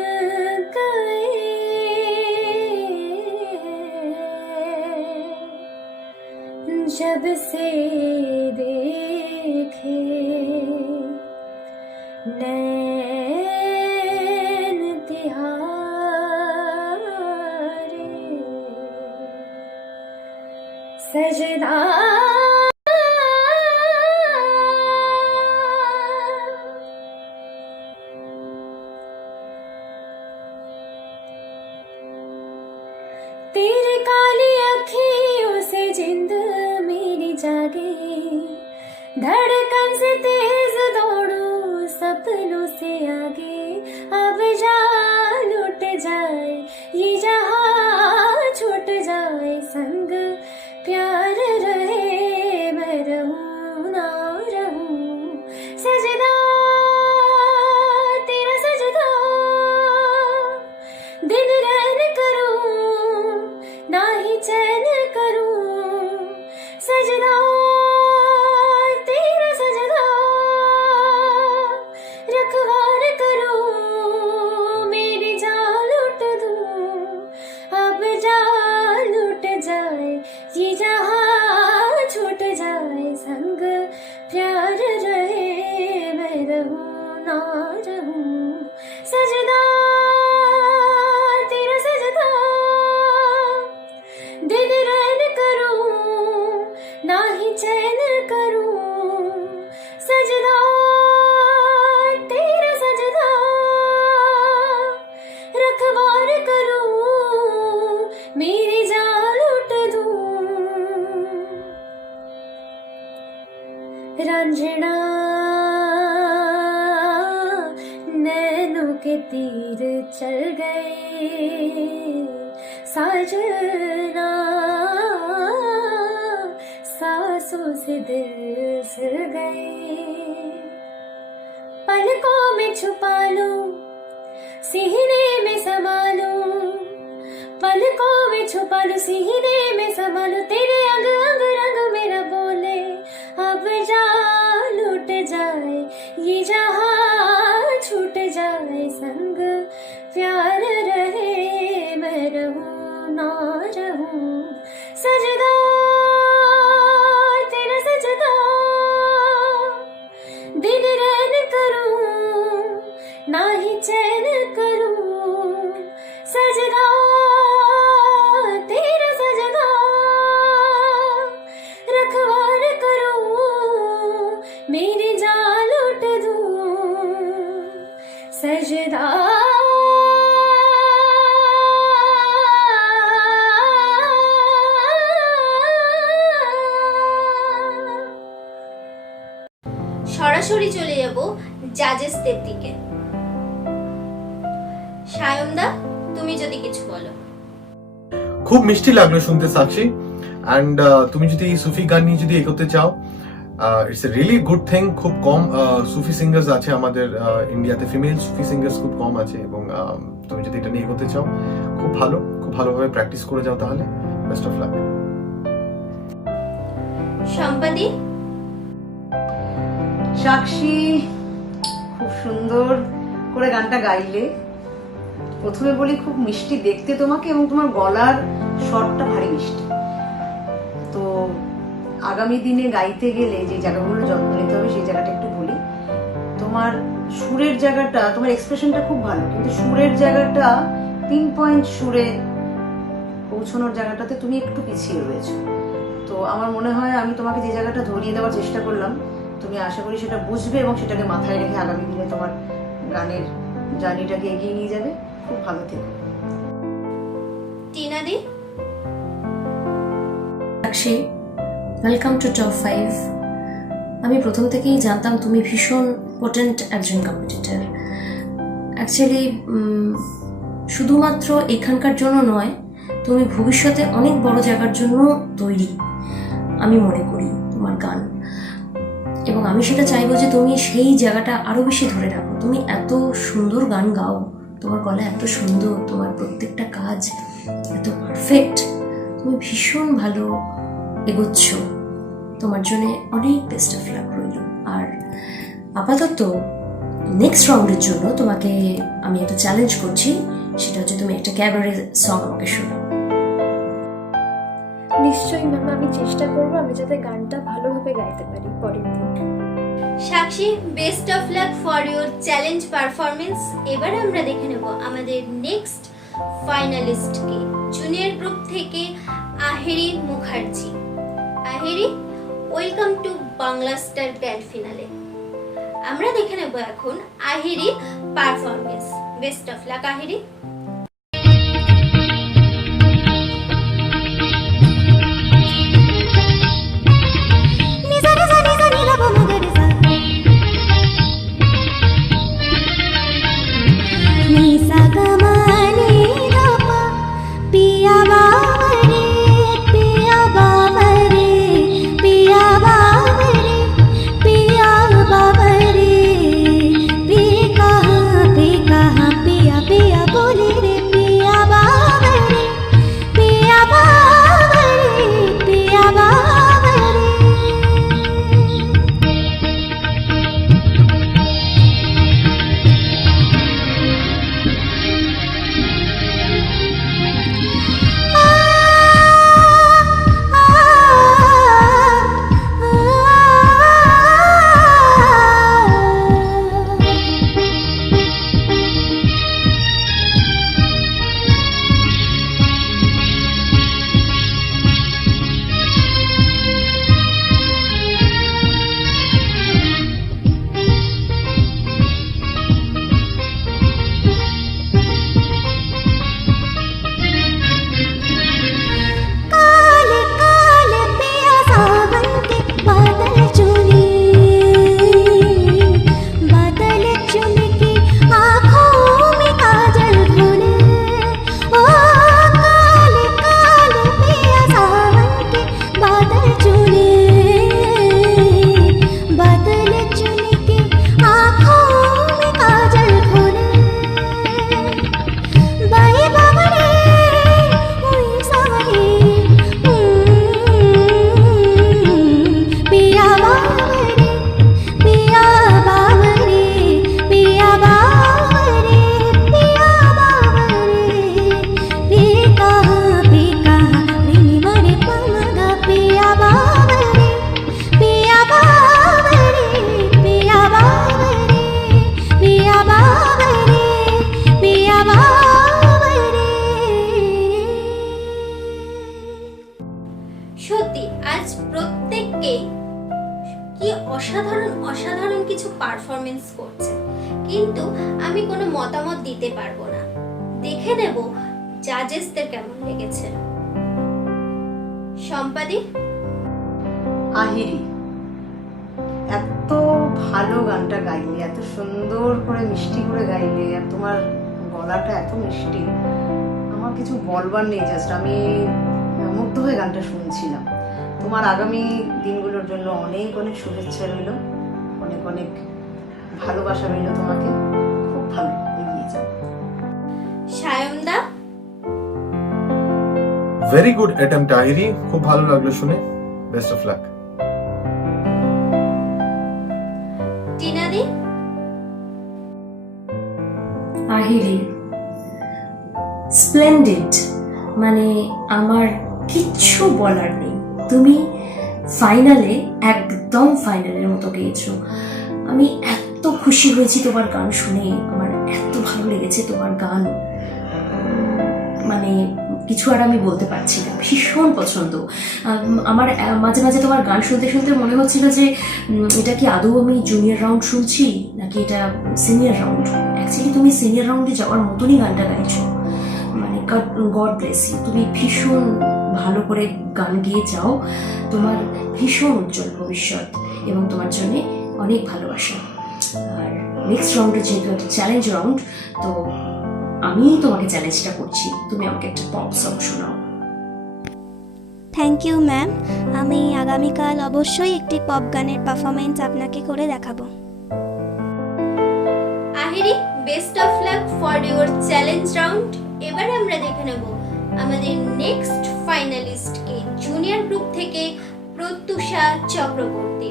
गए, जब से देखे नैन तिहारे, सजदा तेरे काली अखियों से जिंद मेरी जागे, धड़कन से तेज दौड़ू सपनों से आगे, अब जान उठ जाए ये जहां, छूट जाए संग प्यार रहे, मैं रहूं ना रहूं, सजदा तेरा सजदा, दिन रैन करूं ना ही चैन करूं, सजदा तेरा सजदा, रखवार करूं मेरी जान लुट दूं, अब जान लुट जाए ये जहां, छूट जाए संग प्यार रहे, मैं रहूं ना रहूं, सजदा तेरा सजदा, दिन रैन करूं ना ही चैन करूं, सजदा तेरा सजदा, रखवार करूं मेरी जान लुट दूं, रांझना नैनों के तीर चल गए, साजना सांसों से दिल सिल गए, पलकों में छुपा लूं सीने में समा लूं, पलकों में छुपा लूं सीने में समा लूं, तेरे अंग अंग रंग मेरा बोले, अब जान लुट जाए ये जहां, छूट जाए संग प्यार रहे, मैं रहूं ना रहूं, सजदा तेरा सजदा, चैन करूं सजदा तेरा सजदा रखवार करूं मेरी जान लुट दूं सजदा সরাসরি চলে যাব জাজেসদের দিকে। সায়নদা, তুমি যদি কিছু বলো। খুব মিষ্টি লাগলো শুনতে সাক্ষী, অ্যান্ড তুমি যদি সুফি গান নিয়ে যদি এগোতে চাও, it's a really good thing. খুব কম সুফি সিঙ্গার্স আছে আমাদের ইন্ডিয়াতে, ফিমেল সুফি সিঙ্গার্স খুব কম আছে, এবং তুমি যদি এটা নিয়ে এগোতে চাও খুব ভালোভাবে প্র্যাকটিস করে যাও, তাহলে বেস্ট অফ লাক। সম্পাদি, সাক্ষী খুব সুন্দর করে গানটা গাইলে। প্রথমে বলি খুব মিষ্টি দেখতে তোমাকে, এবং তোমার গলার স্বরটা ভারী মিষ্টি। তো আগামী দিনে গাইতে গেলে যে জায়গাগুলো যত্ন নিতে হবে সেই জায়গাটা একটু বলি। তোমার সুরের জায়গাটা, তোমার এক্সপ্রেশনটা খুব ভালো, কিন্তু সুরের জায়গাটা পিন পয়েন্ট সুরে পৌঁছানোর জায়গাটাতে তুমি একটু পিছিয়ে রয়েছো। তো আমার মনে হয় আমি তোমাকে যে জায়গাটা ধরিয়ে দেওয়ার চেষ্টা করলাম, তুমি আশা করি সেটা বুঝবে এবং সেটাকে মাথায় রেখে আগামী দিনে তোমার গানের জার্নিটাকে এগিয়ে নিয়ে যাবে। খুব ভালো থেকো। টিনাদি, সাক্ষী, ওয়েলকাম টু টপ 5। আমি প্রথম থেকেই জানতাম তুমি ভীষণ পোটেন্ট একজন কম্পিটিটর। অ্যাকচুয়ালি শুধুমাত্র এখানকার জন্য নয়, তুমি ভবিষ্যতে অনেক বড় জায়গার জন্য তৈরি আমি মনে করি তোমার গান, এবং আমি সেটা চাইবো যে তুমি সেই জায়গাটা আরো বেশি ধরে রাখো। তুমি এত সুন্দর গান গাও, তোমার গলা এত সুন্দর, তোমার প্রত্যেকটা কাজ এত পারফেক্ট, তুমি ভীষণ ভালো এগোচ্ছ। তোমার জন্য অনেক বেস্ট অফ লাক রইল। আর আপাতত নেক্সট রাউন্ডের জন্য তোমাকে আমি একটা চ্যালেঞ্জ করছি, সেটা হচ্ছে তুমি একটা ক্যাবারে সং আমাকে শোনাও। নিশ্চয়ই ম্যাম, আমি চেষ্টা করবো আমি যাতে গানটা ভালোভাবে গাইতে পারি পরের দিন। সাক্ষী, best of luck for your challenge performance. এবার আমরা দেখে নেব আমাদের নেক্সট ফাইনালিস্টকে, জুনিয়র গ্রুপ থেকে Aheri Mukherjee. Aheri, welcome to Bangla star grand finale. আমরা দেখে নেব এখন আহেরির performance. Best of luck Aheri. पिया बावरे অসাধারণ অসাধারণ কিছু পারফরমেন্স করছে, কিন্তু আমি কোনো মতামত দিতে পারবো না। দেখে নেব জাজেসদের কেমন লেগেছে। সম্পাদি? আহিরি, এত ভালো গানটা গাইলে, এত সুন্দর করে মিষ্টি করে গাইলে, আর তোমার গলাটা এত মিষ্টি, আমার কিছু বলবার নেই। জাস্ট আমি মুগ্ধ হয়ে গানটা শুনছিলাম। তোমার আগামী দিনগুলোর জন্য অনেক অনেক শুভেচ্ছা রইল, অনেক অনেক ভালোবাসা রইল তোমাকে। খুব ভালো, এগিয়ে যাও। সায়মদা? ভেরি গুড অ্যাটেম্পট আহিরি, খুব ভালো লাগলো শুনে। Best of luck. টিনাদি? আহিরি, স্প্লেন্ডেড, মানে আমার কিচ্ছু বলার নেই। তুমি ফাইনালে একদম ফাইনালের মতো গেয়েছো। আমি এত খুশি হয়েছি তোমার গান শুনে, আমার এত ভালো লেগেছে তোমার গান, মানে কিছু আর আমি বলতে পারছি না। ভীষণ পছন্দ আমার। মাঝে মাঝে তোমার গান শুনতে শুনতে মনে হচ্ছিল যে এটা কি আদৌ আমি জুনিয়র রাউন্ড শুনছি নাকি এটা সিনিয়র রাউন্ড। অ্যাকচুয়ালি তুমি সিনিয়র রাউন্ডে যাওয়ার মতনই গানটা গাইছো, মানে গড ব্লেস ইউ। তুমি ভীষণ ভালো করে গান গেয়ে যাও, তোমার ভীষণ উজ্জ্বল ভবিষ্যৎ এবং তোমার জন্য অনেক ভালোবাসা। আর নেক্সট রাউন্ডে যেহেতু একটা চ্যালেঞ্জ রাউন্ড, তো আমি তোমাকে চ্যালেঞ্জটা করছি, তুমি আমাকে একটা পপ সং শোনাও। থ্যাংক ইউ ম্যাম, আমি আগামীকাল অবশ্যই একটি পপ গানের পারফরমেন্স আপনাকে করে দেখাবো। Ahiri, best of luck for your challenge round. এবারে আমরা দেখে নেব আমাদের নেক্সট ফাইনালিস্টকে, জুনিয়র গ্রুপ থেকে Pratyusha Chakraborty.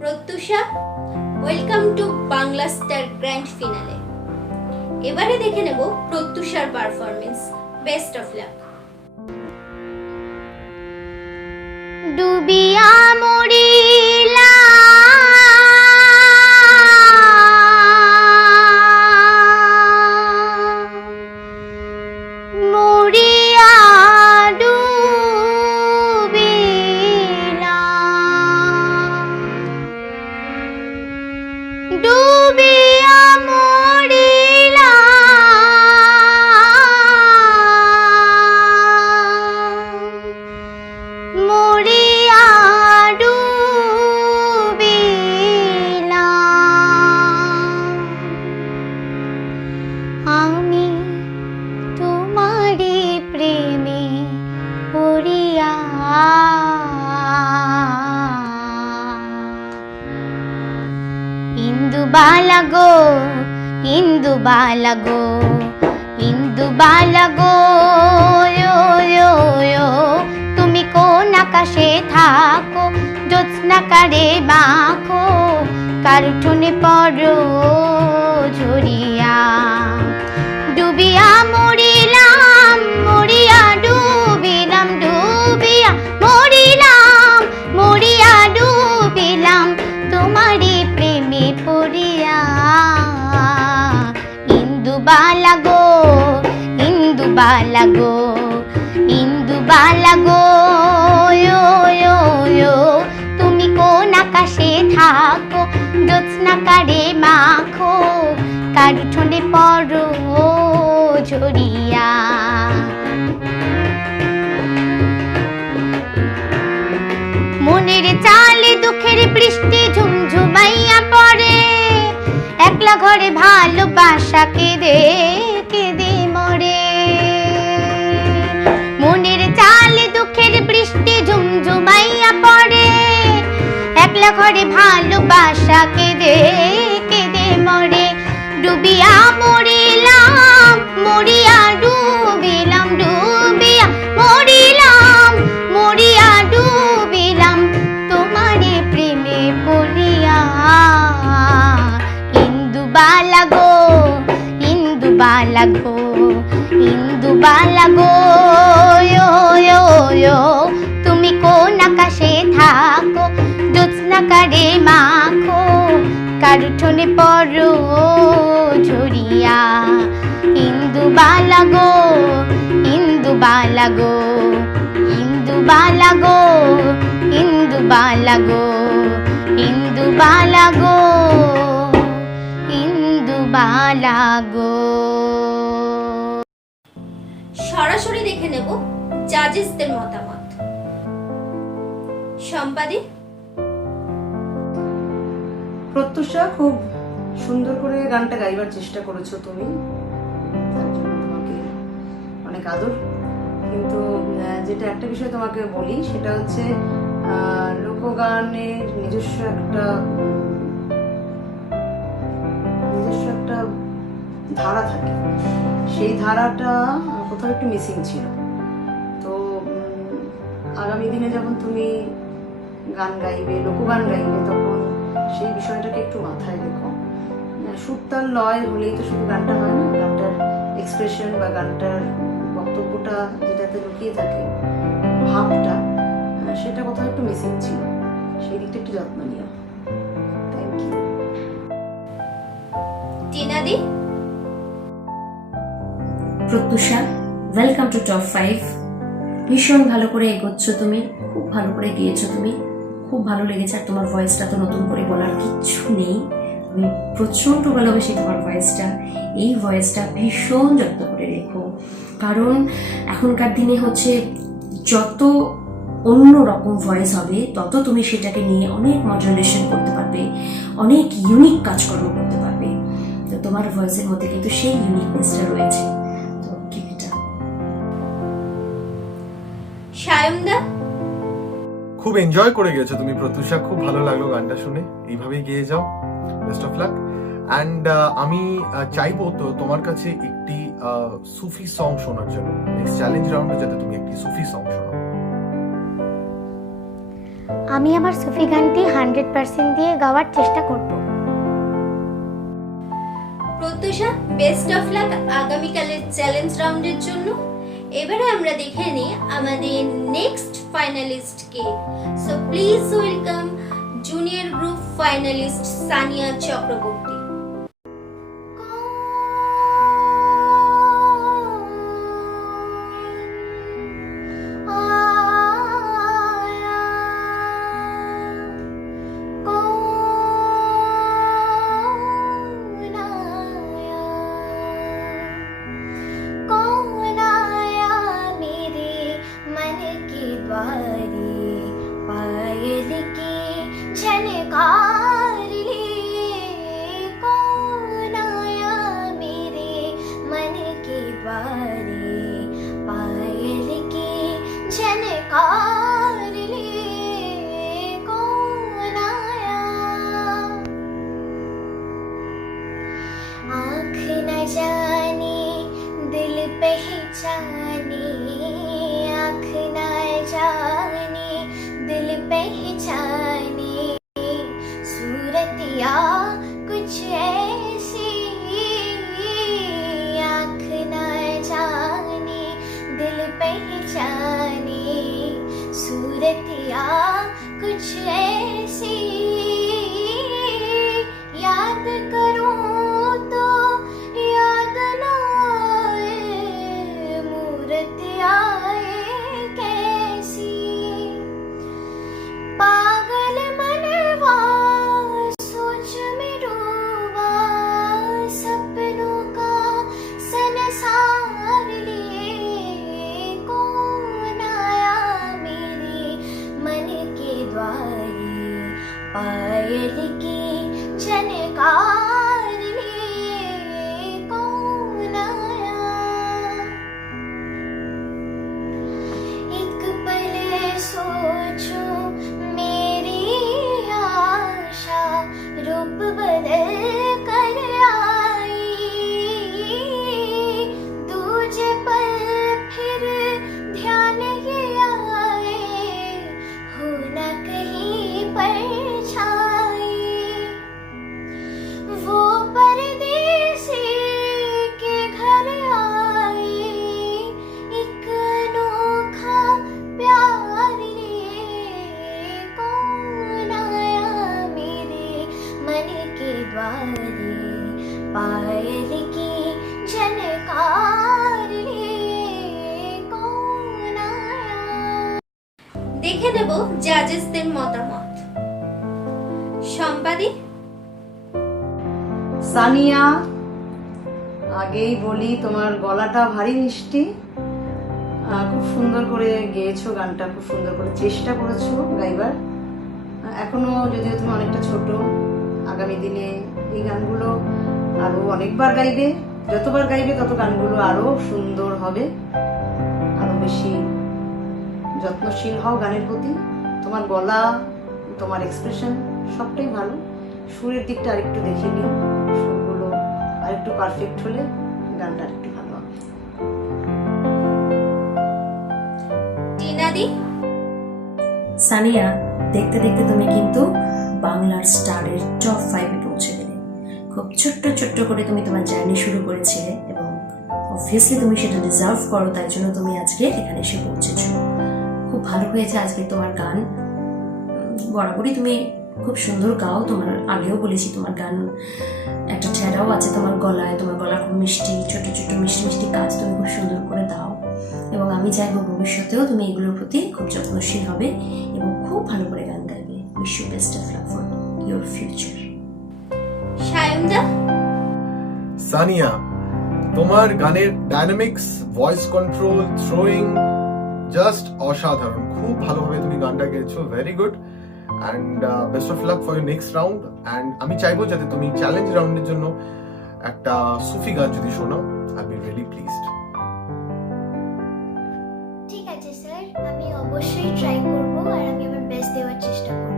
Pratyusha, welcome to Bangla star grand finale. এবারে দেখে নেব প্রত্যুষার পারফরমেন্স। Best of luck. ডুবিয়া মরিলা মরিয়া ডুবিলা ডুবিয়া মরিলা মরিয়া ডুবিলা আমি তোমারি প্রেমে পড়িয়া ইন্দুবালা গো ইন্দুবালা গো ইন্দুবালা গো য়ো য়ো য়ো, তুমি কোন আকাশে থাকো, জ্যোৎস্না কারে মাখো, কার উঠোনে পড়ো ঝরিয়া। ডুবিয়া মরিলাম মরিয়া ডুবিলাম ডুবিয়া মরিলাম মরিয়া ডুবিলাম তোমারি প্রেমে পড়িয়া। ইন্দুবালা গো ইন্দুবালা গো ইন্দুবালা গো য়ো য়ো য়ো, তুমি কোন আকাশে থাকো, জ্যোৎস্না কারে মাখো, কার উঠোনে পড়ো ঝরিয়া। মনের চালে দুঃখের বৃষ্টি ঝুমঝুমাইয়া পড়ে, একলা ঘরে ভালোবাসা কেঁদে কেঁদে মরে। মনের চালে দুঃখের বৃষ্টি ঝুমঝুমাইয়া পড়ে, একলা ঘরে ভালোবাসা কেঁদে কেঁদে মরে। ডুবিয়া মরিলাম মরিয়া ডুবিলাম ডুবিয়া মরিলাম মরিয়া ডুবিলাম তোমারে প্রেমে পড়িয়া। ইন্দুবালা গো ইন্দুবালা গো ইন্দুবালা গো য়ো য়ো য়ো, তুমি কোন আকাশে থাকো, জ্যোৎস্না কারে মাখো, কার উঠোনে পড়ো ঝরিয়া। ইন্দুবালা গো ইন্দুবালা গো ইন্দুবালা গো ইন্দুবালা গো ইন্দুবালা গো, ইন্দুবালা গো। সরাসরি দেখে নেব জাজেসদের মতামত। সম্পাদি, প্রত্যুষা, খুব সুন্দর করে গানটা গাইবার চেষ্টা করেছো তুমি, তার জন্য তোমাকে অনেক আদর। কিন্তু যেটা একটা বিষয় তোমাকে বলি, সেটা হচ্ছে লোকগানের নিজস্ব একটা ধারা থাকে, সেই ধারাটা কোথাও একটু মিসিং ছিল। তো আগামী দিনে যখন তুমি গান গাইবে, লোকগান গাইবে, তখন সেই বিষয়টাকে একটু মাথায় রেখো। সুর তাল লয় হলেই তো শুধু গানটা হয় না, গানটার এক্সপ্রেশন বা গানটার বক্তব্যটা যেটাতে লুকিয়ে থাকে, ভাবটা, সেটা কোথাও একটু মিসিং ছিল। সেই দিকটা একটু যত্ন নিও। Thank you. টিনাদি, প্রত্যুষা, ওয়েলকাম টু টপ 5। ভীষণ ভালো করে এগোচ্ছ তুমি, খুব ভালো করে গিয়েছো তুমি, খুব ভালো লেগেছে। আর তোমার ভয়েসটা তো নতুন করে বলার কিচ্ছু নেই, আমি প্রচণ্ড ভালোবাসি তোমার ভয়েসটা। এই ভয়েসটা ভীষণ যত্ন করে রেখো, কারণ এখনকার দিনে হচ্ছে যত অন্য রকম ভয়েস হবে, তত তুমি সেটাকে নিয়ে অনেক মডুলেশন করতে পারবে, অনেক ইউনিক কাজকর্ম করতে পারবে। তো তোমার ভয়েসের মধ্যে কিন্তু সেই ইউনিকনেসটা রয়েছে। তো কি এটা সায়মদা, খুব এনজয় করে গেছো তুমি প্রত্যুষা, খুব ভালো লাগলো গানটা শুনে। এইভাবেই গিয়ে যাও, বেস্ট অফ লাক। অ্যান্ড আমি চাইবো তো তোমার কাছে একটি সুফি সং শোনার জন্য, নেক্সট চ্যালেঞ্জ রাউন্ডে যাতে তুমি একটি সুফি সং শোনাও। আমি আমার সুফি গানটি 100% দিয়ে গাওয়ার চেষ্টা করব। প্রত্যুষা, বেস্ট অফ লাক আগামীকালের চ্যালেঞ্জ রাউন্ডের জন্য। এবারে আমরা দেখে নিই আমাদের নেক্সট ফাইনালিস্টকে। So please welcome junior group finalist Saniya Chakraborty. कौन आया मेरे मन के द्वारे, पायल की झनकार लिए। कौन आया मेरे मन के द्वारे, पायल की झनकार लिए। कौन आया, आँख न जाने दिल पहचाने, आँख न जाने दिल पहचाने। सूरतिया कुछ ऐसी, आँख न जाने दिल पहचाने। सूरतिया कुछ ऐसी, याद करूं तो याद ना आए, मूरत आए कैसी। पागल मनवा सोच में डूबा, सपनों का संसार लिए। कौन आया मेरे मन के द्वारे, पायल की झनकार लिए। कौन आया, एक पल सोचो मेरी आशा, रूप बदल कर आई। दूजे पल फिर ध्यान ये आए, हो न कहीं परछाई। वो परदेसी के घर आई, एक अनोखा प्यार लिए। कौन आया मेरे मन के द्वारे, पायल की झनकार लिए। कौन आया। দেখে নেব জাজেসদের মতামত। সম্পাদি, সানিয়া, আগেই বলি তোমার গলাটা ভারী মিষ্টি, খুব সুন্দর করে গেয়েছো গানটা, খুব সুন্দর করে চেষ্টা করেছো গাইবার। এখনো যদিও তুমি অনেকটা ছোট, আগামী দিনে এই গানগুলো আরো অনেকবার গাইবে, যতবার গাইবে তত গানগুলো আরো সুন্দর হবে, আরো বেশি যত্নশীল হও গানের প্রতি। তোমার গলা, তোমার এক্সপ্রেশন সবটাই ভালো, সুরের দিকটা আরেকটু দেখে নিও, সুরগুলো আরেকটু পারফেক্ট হলে গানটা আরেকটু ভালো হবে। টিনাদি, সানিয়া, দেখতে দেখতে তুমি কিন্তু বাংলার স্টারের টপ 5-এ পৌঁছে গেলে। খুব ছোট্ট ছোট্ট করে তুমি তোমার জার্নি শুরু করেছিলে এবং অবভিয়াসলি তুমি সেটা ডিজার্ভ করো, তাই জন্য তুমি আজকে এখানে এসে পৌঁছেছো। খুব ভালো হয়েছে আজকে তোমার গান। বরাবরই তুমি খুব সুন্দর গাও, তোমার আগেও বলেছি তোমার গান একটা ঠেরাও আছে তোমার গলায়, তোমার গলা খুব মিষ্টি, ছোট ছোট মিষ্টি মিষ্টি কাজ তুমি খুব সুন্দর করে দাও, এবং আমি চাইবো ভবিষ্যতেও তুমি এগুলোর প্রতি খুব যত্নশীল হবে এবং খুব ভালো করে গান গাইবে। Wish you best of luck for your future. সায়মদা, সানিয়া, তোমার গানের dynamics, voice control, throwing just অসাধারণ, খুব ভালোভাবে তুমি গানটা গেয়েছো, very good, and best of luck for your next round. And আমি চাইবো যাতে তুমি চ্যালেঞ্জ রাউন্ডের জন্য একটা সুফি গান যদি শোনাও, আই বি রিয়েলি প্লিজড। ঠিক আছে স্যার, আমি অবশ্যই ট্রাই করব আর আমি আমার বেস্ট দেওয়ার চেষ্টা করব।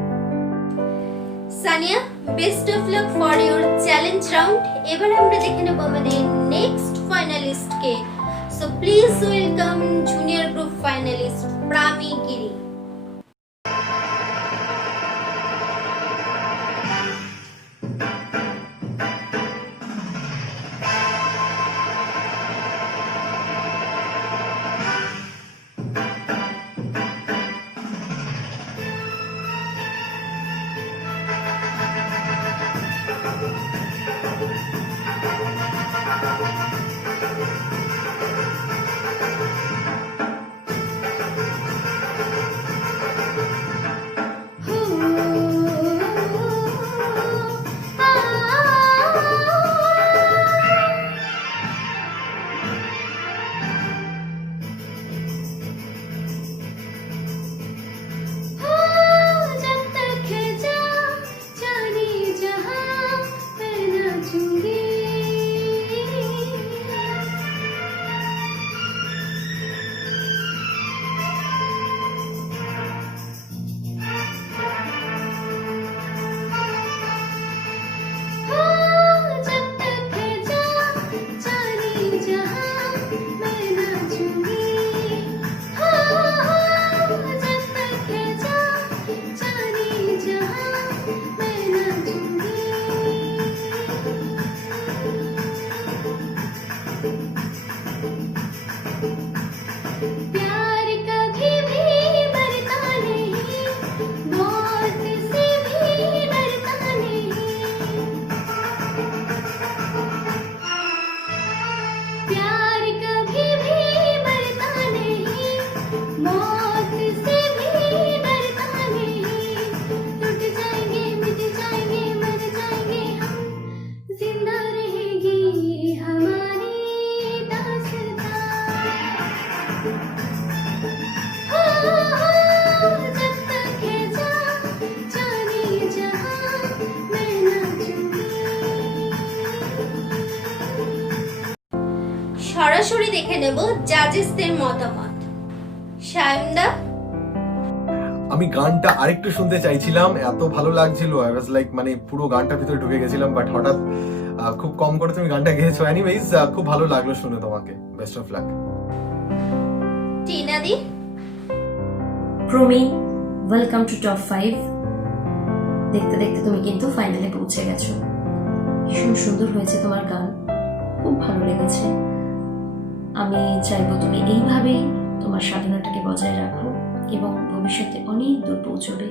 Saniya, best of luck for your challenge round. এবার আমরা দেখে নেব আমাদের নেক্সট ফাইনালিস্টকে। So please welcome junior group finalist Prami Giri. সরাসরি দেখে নেব জাজেসদের মতামত। সায়মদা, আমি গানটা আরেকটু শুনতে চাইছিলাম, এত ভালো লাগছিল, আই ওয়াজ লাইক মানে পুরো গানটার ভিতরে ঢুকে গেছিলাম, বাট হঠাৎ খুব কম করে তুমি গানটা গেয়েছো। এনিওয়েজ খুব ভালো লাগলো শুনে তোমাকে, বেস্ট অফ লাক। টিনাদি, প্রমি, ওয়েলকাম টু টপ 5। দেখতে দেখতে তুমি কিন্তু ফাইনালে পৌঁছে গেছো। ভীষণ সুন্দর হয়েছে তোমার গান, খুব ভালো লেগেছে। আমি চাইবো তুমি এইভাবেই তোমার সাধনাটাকে বজায় রাখো এবং ভবিষ্যতে অনেক দূর পৌঁছবে।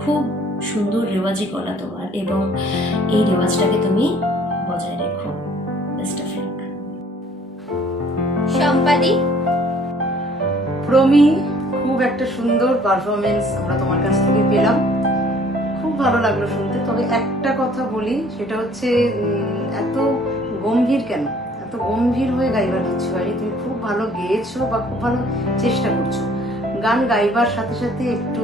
খুব সুন্দর রেওয়াজি গলা তোমার, এবং এই রেওয়াজটাকে তুমি বজায় রেখো। Best of luck. সম্পাদি, প্রমি, খুব একটা সুন্দর পারফরমেন্স আমরা তোমার কাছ থেকে পেলাম, খুব ভালো লাগলো শুনতে। তবে একটা কথা বলি, সেটা হচ্ছে এত গম্ভীর কেন, এত গম্ভীর হয়ে গাইবার কিছু হয়নি। তুমি খুব ভালো গেয়েছো বা খুব ভালো চেষ্টা করছো। গান গাইবার সাথে সাথে একটু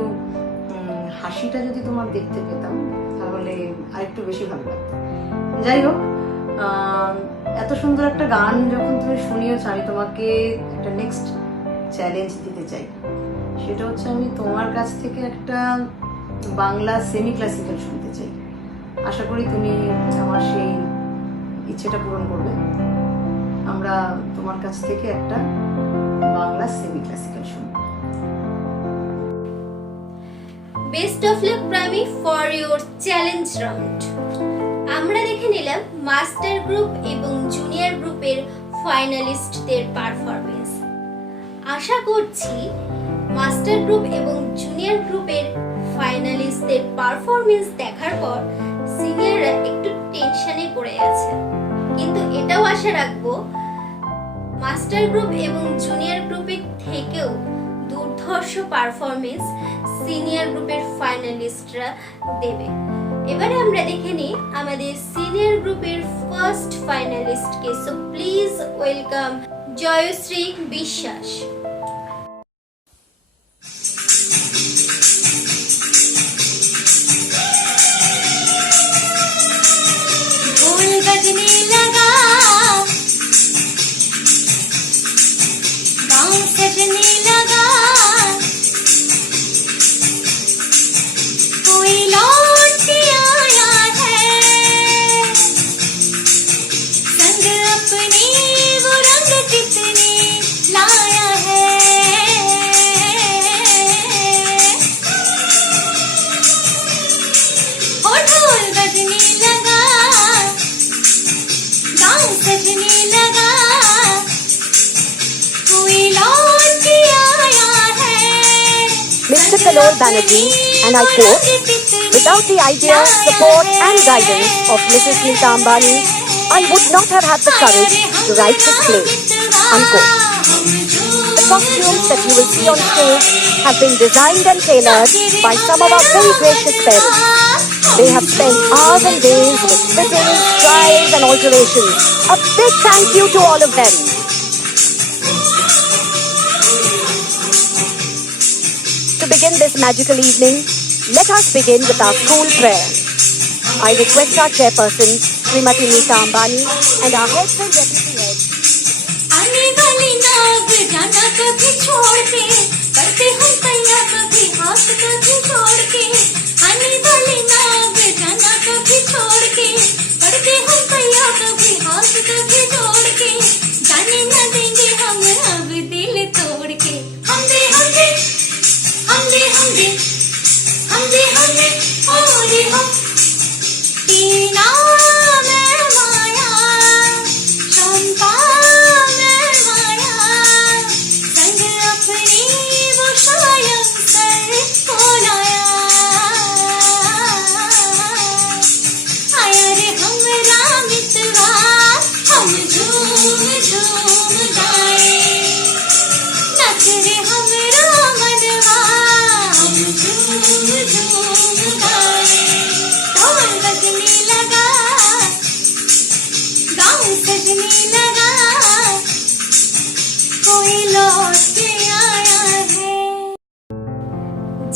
হাসিটা যদি তোমার দেখতে পেতাম তাহলে আরেকটু বেশি ভালো লাগতো। যাই হোক, এত সুন্দর একটা গান যখন তুমি শুনিয়েছো, আমি তোমাকে একটা নেক্সট চ্যালেঞ্জ দিতে চাই। সেটা হচ্ছে আমি তোমার কাছ থেকে একটা বাংলা সেমি ক্লাসিক্যাল শুনতে চাই। আশা করি তুমি আমার সেই ইচ্ছেটা পূরণ করবে। আমরা তোমার কাছ থেকে একটা বাংলা সেমি ক্লাসিক্যাল শুনবো। Best of lakh প্রাইমি for your challenge round. আমরা দেখে নিলাম মাস্টার গ্রুপ এবং জুনিয়র গ্রুপের ফাইনালিস্টদের পারফরমেন্স। আশা করছি মাস্টার গ্রুপ এবং জুনিয়র গ্রুপের ফাইনালিস্টদের পারফরমেন্স দেখার পর সিনিয়ররা একটু টেনশনে পড়ে গেছে, কিন্তু এটাও আশা রাখবো মাস্টার গ্রুপ এবং জুনিয়র গ্রুপের থেকেও দুর্ধর্ষ পারফরমেন্স সিনিয়র গ্রুপের ফাইনালিস্টরা দেবে। এবারে আমরা দেখে নিই আমাদের সিনিয়র গ্রুপের ফার্স্ট ফাইনালিস্টকে। So please welcome Joyshree Biswas. ढोल बजने लगा, गाँव सजने लगा, कोई लौट के आया है, संग अपने वो रंग कितने लाया है। ओ ढोल बजने लगा, गाँव सजने लगा, कोई लौट के आया है। Mr. Kalol Banerjee, and I quote, "Without the ideas, support and guidance of Mrs. Neeta Ambani, I would not have had the courage to write this play." Unquote. The costumes that you will see on stage have been designed and tailored by some of our very gracious parents. They have spent hours and days with fittings, trials and alterations. A big thank you to all of them. To begin this magical evening, let us begin with our school prayer. I request our chairperson, Srimati Neeta Ambani, and our heads and deputy heads. आने वाली नाव जाना कभी छोड़ के, करते हम तैयार कभी हाथ कभी छोड़ के। आने वाली नाव जाना कभी छोड़ के, करते हम तैयार कभी हाथ कभी जोड़ के। जाने न देंगे हम अब दिल तोड़ के। हम दे हम दे हम दे हम दे हम दे हम दे और हम तीना में माया, चंपा में माया, संग अपनी वो शायद सर को लाया। आया रे हमरा मितवा, हम झूम झूम गाए, नच रे हमरा मनवा, हम झूम झूम गाए। ढोल बजने लगा, गाँव सजने लगा, कोई लौट के आया है।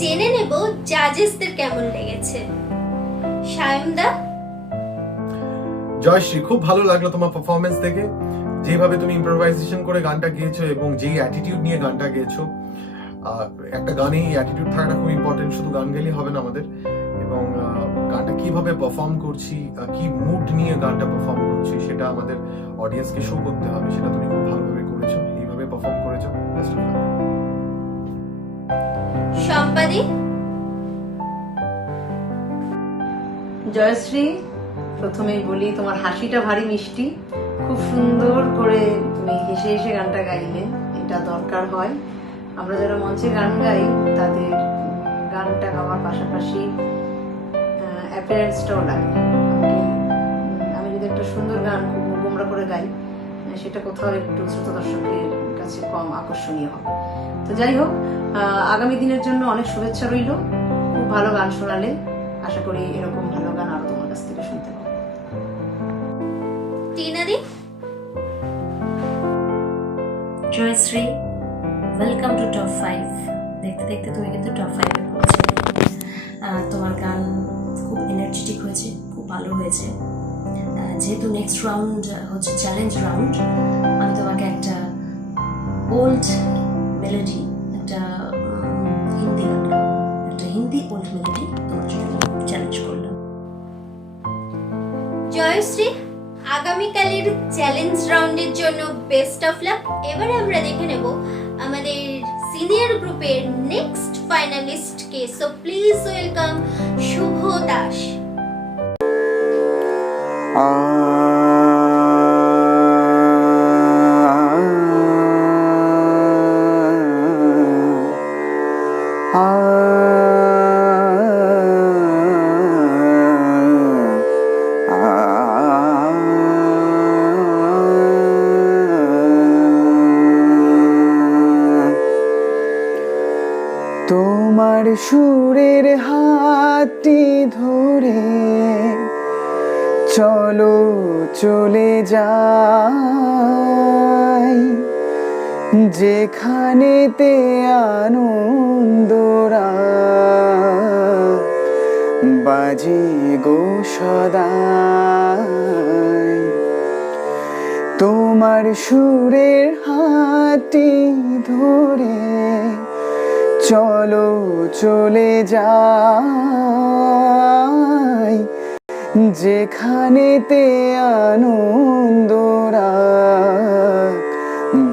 জেনে নেব জাজেসদের কেমন লেগেছে। সায়নদা। জয়শ্রী, খুব ভালো লাগলো তোমার পারফরমেন্স দেখে। যেভাবে তুমি ইম্প্রোভাইজেশন করে গানটা গেয়েছো এবং যেই অ্যাটিটিউড নিয়ে গানটা গেয়েছো, একটা গানে এই অ্যাটিটিউড থাকাটা খুব ইম্পর্টেন্ট। শুধু গান গেলেই হবে না আমাদের, এবং গানটা কিভাবে পারফর্ম করছি, কি মুড নিয়ে গানটা পারফর্ম করছি, সেটা আমাদের অডিয়েন্সকে শো করতে হবে। সেটা তুমি খুব ভালোভাবে করেছো, এইভাবে পারফর্ম করেছো। Best of luck. সম্পাদি। জয়শ্রী, প্রথমেই বলি তোমার হাসিটা ভারী মিষ্টি। খুব সুন্দর করে তুমি হেসে হেসে গানটা গাইলে, এটা দরকার হয়। আমরা যারা মঞ্চে গান গাই তাদের গানটা গাওয়ার পাশাপাশি অ্যাপিয়ারেন্সটাও লাগে। আমি যদি একটা সুন্দর গান খুব গোমরা করে গাই, সেটা কোথাও একটু শ্রোতা দর্শকের কাছে কম আকর্ষণীয় হবে। তো যাই হোক, আগামী দিনের জন্য অনেক শুভেচ্ছা রইল। খুব ভালো গান শোনালে, আশা করি এরকম ভালো গান আরো তোমার কাছ থেকে শুনতে পাবো। টিনা দি, জয়শ্রী, ওয়েলকাম টু টপ 5। দেখতে দেখতে তুমি কিন্তু টপ 5-এ পৌঁছে গেলে। তোমার গান খুব এনার্জেটিক হয়েছে, খুব ভালো হয়েছে। যেহেতু নেক্সট রাউন্ড হচ্ছে চ্যালেঞ্জ রাউন্ড, আমি তোমাকে একটা ওল্ড মেলোডি, একটা হিন্দি গান গাবো, একটা হিন্দি ওল্ড মেলোডি তোমার জন্য চ্যালেঞ্জ করলাম। জয়শ্রী, আগামীকালের চ্যালেঞ্জ রাউন্ডের জন্য বেস্ট অফ লাক। এবারে আমরা দেখে নেব আমাদের সিনিয়র গ্রুপের নেক্সট ফাইনালিস্টকে। সো প্লিজ ওয়েলকাম শুভ দাস। তোমার সুরের হাতটি ধরে চলো চলে যাই, যেখানেতে আনন্দরা বাজে গো সদাই। তোমার সুরের হাতটি ধরে চলো চলে যাই, যেখানেতে আনন্দরা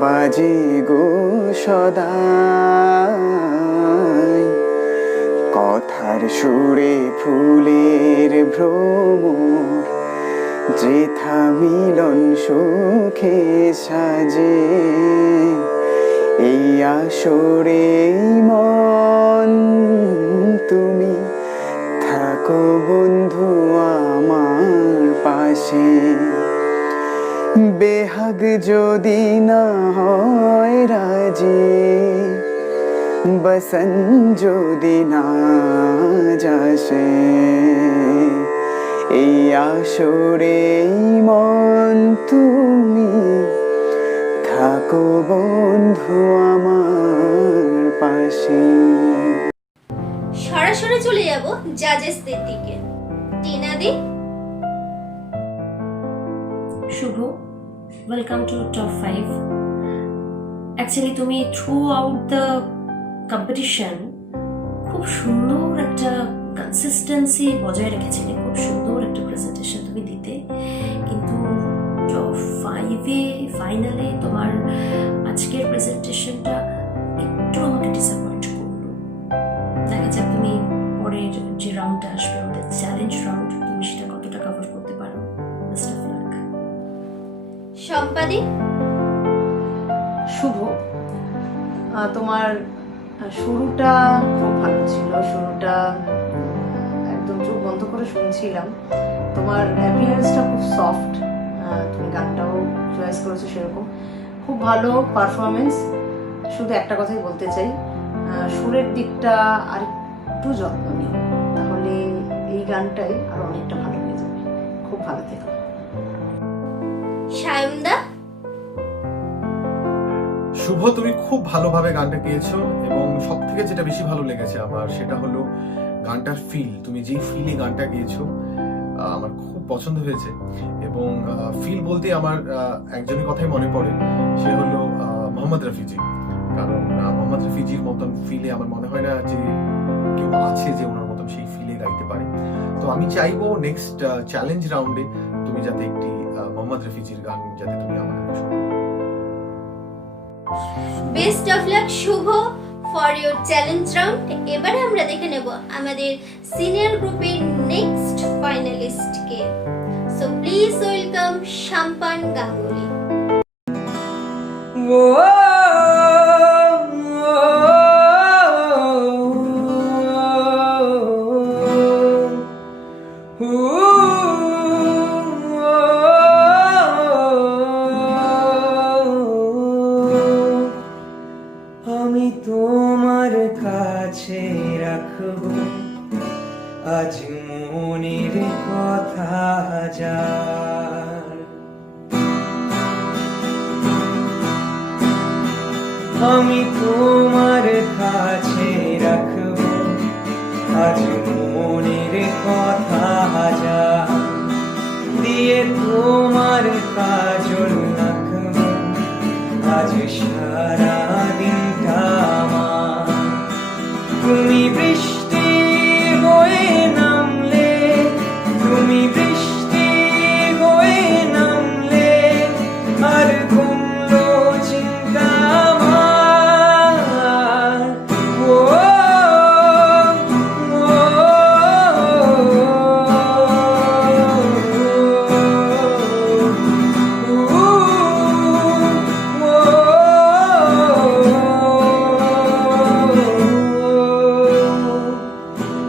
বাজে গো সদাই। কথার সুরে ফুলের ভ্রমর, যেথা মিলন সুখে সাজে, এই আসরে মন তুমি থাকো বন্ধু আমার পাশে। বেহাগ যদি না হয় রাজি, বসন যদি না যাসে, এই আসরে মন তুমি থাকো বন্ধু আমার পাশে। সরাসরি চলে যাব জাজেসদের দিকে। টিনা দি, শুভ, ওয়েলকাম টু টপ 5। অ্যাকচুয়ালি তুমি থ্রু আউট দ্য কম্পিটিশন খুব সুন্দর একটা কনসিস্টেন্সি বজায় রেখেছিলে, খুব সুন্দর একটা প্রেজেন্টেশন তুমি দিতে, কিন্তু টপ 5-এ ফাইনালে তোমার আজকের প্রেজেন্টেশনটা একটু আমাকে ডিসঅ্যাপয়েন্ট করলো। দেখা যাক তুমি পরের যে রাউন্ডটা আসবে, আমাদের চ্যালেঞ্জ রাউন্ড, তুমি সেটা কতটা কভার করতে পারো। Best of luck. সম্পাদি, শুভ, তোমার শুরুটা খুব ভালো ছিল। শুরুটা একদম চোখ বন্ধ করে শুনছিলাম। তোমার অ্যাপিয়ারেন্সটা খুব সফট, তুমি গানটাও চয়েস করেছো সেরকম, খুব ভালো পারফরমেন্স। শুধু একটা কথাই বলতে চাই, সুরের দিকটা আর একটু যত্ন নিও, তাহলে এই গানটাই আরো অনেকটা ভালো হয়ে যাবে। খুব ভালো থেকো। সায়মদা, শুভ, তুমি খুব ভালোভাবে গানটা গেয়েছো এবং সব থেকে যেটা বেশি ভালো লেগেছে আমার সেটা হলো গানটার ফিল। তুমি যেই ফিলে গানটা গেয়েছো আমার খুব পছন্দ হয়েছে। এবং ফিল বলতে আমার একজনের কথাই মনে পড়ে, সে হলো মোহাম্মদ রফিজি। কারণ মোহাম্মদ রফিজির মতন ফিলে আমার মনে হয় না যে কেউ আছে যে ওনার মতন সেই ফিলে গাইতে পারে। তো আমি চাইবো নেক্সট চ্যালেঞ্জ রাউন্ডে তুমি যাতে একটি মোহাম্মদ রফিজির গান যাতে তুমি আমাদেরকে শোনাও। Best of luck Shubho for your challenge round. এবারে আমরা দেখে নেব আমাদের সিনিয়র গ্রুপের নেক্সট ফাইনালিস্টকে। So please welcome Shampan Ganguly. আমি তোমার কাছে রাখবো আজ হাজার। আমি তোমার কাছে রাখবো আজ মনের কথা হাজার, দিয়ে তোমার কাজল রাখবো আজ সারা দিনটা আমার। তুমি বৃষ্টি হয়ে নামলে, তুমি বৃষ্টি হয়ে নামলে, আর কমলো চিন্তা আমার। ও,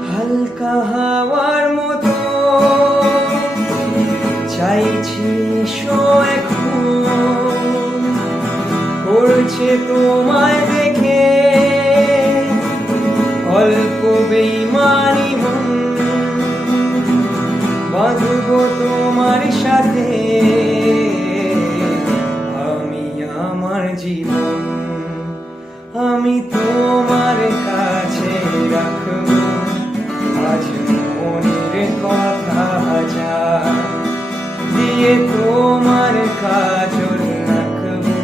হালকা হাওয়ার মতো চাইছি এসো এখন, করছে তোমায় দেখে অল্প বেইমানি মন, বাঁধবো তোমার সাথে আমি আমার জীবন। আমি তোমার কাছে রাখবো আজ মনের কথা হাজার, দিয়ে তোমার কাজল রাখবো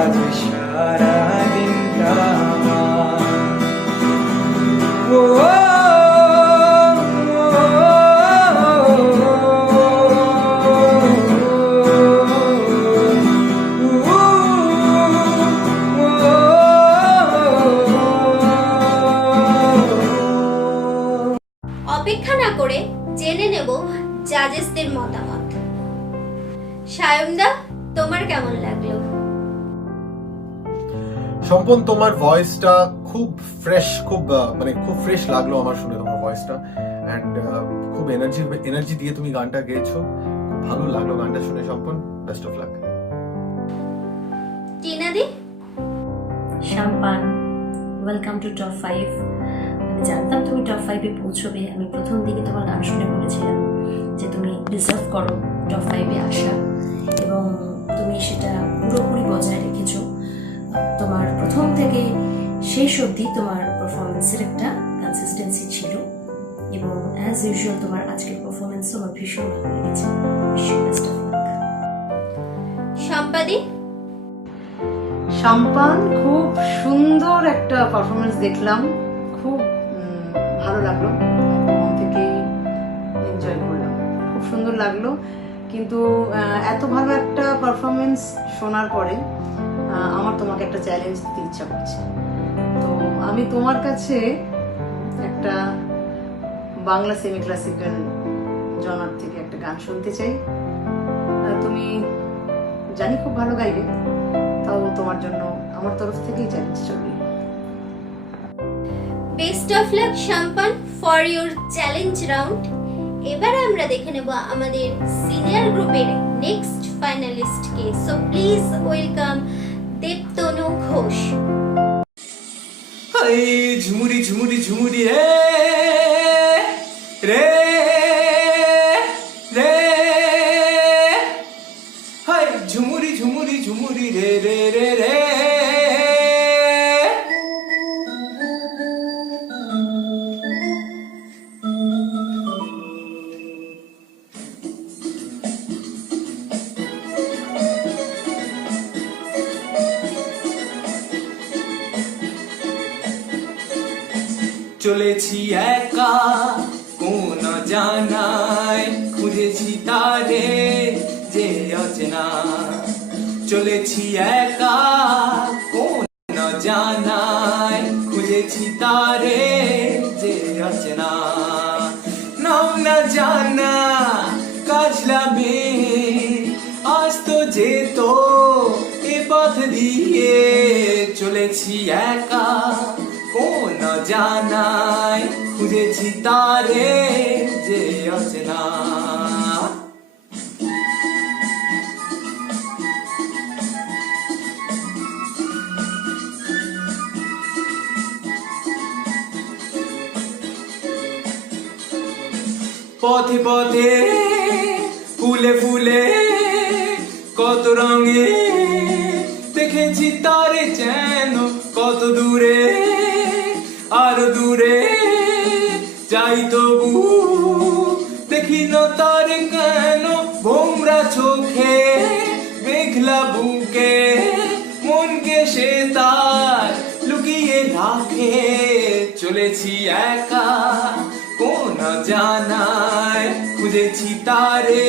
আজ সারা দিনটা আমার। ও, অপেক্ষা না করে জেনে নেব জাজেসদের মতামত। সায়মদা, তোমার কেমন লাগলো? সম্পন, তোমার ভয়েসটা খুব ফ্রেশ, খুব মানে খুব ফ্রেশ লাগলো আমার শুনে তোমার ভয়েসটা, অ্যান্ড খুব এনার্জি দিয়ে তুমি গানটা গেয়েছো, খুব ভালো লাগলো গানটা শুনে সম্পন। Best of luck. টিনাদি? Shampan, welcome to top 5। আমি জানতাম তুমি টপ 5-এ পৌঁছবে। আমি প্রথম দিকে তোমার গান শুনে বলেছিলাম যে তুমি ডিজার্ভ করো টপ 5-এ আসা, এবং তুমি সেটা পুরোপুরি বজায় রেখেছো। তোমার প্রথম থেকে শেষ অবধি তোমার পারফরমেন্সের একটা কনসিস্টেন্সি ছিল, এবং অ্যাজ ইউজুয়াল তোমার আজকের পারফরমেন্সও আমার ভীষণ ভালো লেগেছে। Best of luck. সম্পাদি? শাম্পান, খুব সুন্দর একটা পারফরমেন্স দেখলাম, খুব ভালো লাগলো, মন থেকে এনজয় করলাম, খুব সুন্দর লাগলো। কিন্তু এত ভালো একটা পারফরমেন্স শোনার পরে আমার তোমাকে একটা চ্যালেঞ্জ দিতে ইচ্ছা করছে। তো আমি তোমার কাছে একটা বাংলা সেমি ক্লাসিক্যাল জনার থেকে একটা গান শুনতে চাই। তুমি জানি খুব ভালো গাইবে, তাও তোমার জন্য আমার তরফ থেকেই চ্যালেঞ্জ চলবে। Best of luck Shampan for your challenge round. এবার আমরা দেখে নেব আমাদের সিনিয়র গ্রুপের নেক্সট ফাইনালিস্টকে। So please welcome Debtanu Ghosh. হাই ঝুমুরি ঝুমুরি ঝুমুরি রে রে রে, হাই ঝুমুরি ঝুমুরি ঝুমুরি রে রে রে রে। চলেছি একা কোন জানায়, খুঁজেছি তারে যে অচেনা। চলেছি একা কোন জানায়, খুঁজেছি তারে যে অচেনা। নাম না জানা কাজলামে আসতো যেত এ পথ দিয়ে। চলেছি একা কোন জানায়, খুঁজেছি তারে যে অচেনা। পথে পথে ফুলে ফুলে কত রঙে দেখেছি তারে যেন কত দূরে আরো দূরে যাই তবু দেখি না তারে কেন ভোমরা চোখে মেঘলা বুকে মনকে সে তার লুকিয়ে রাখে চলেছি একা কোন জানায় খুঁজেছি তারে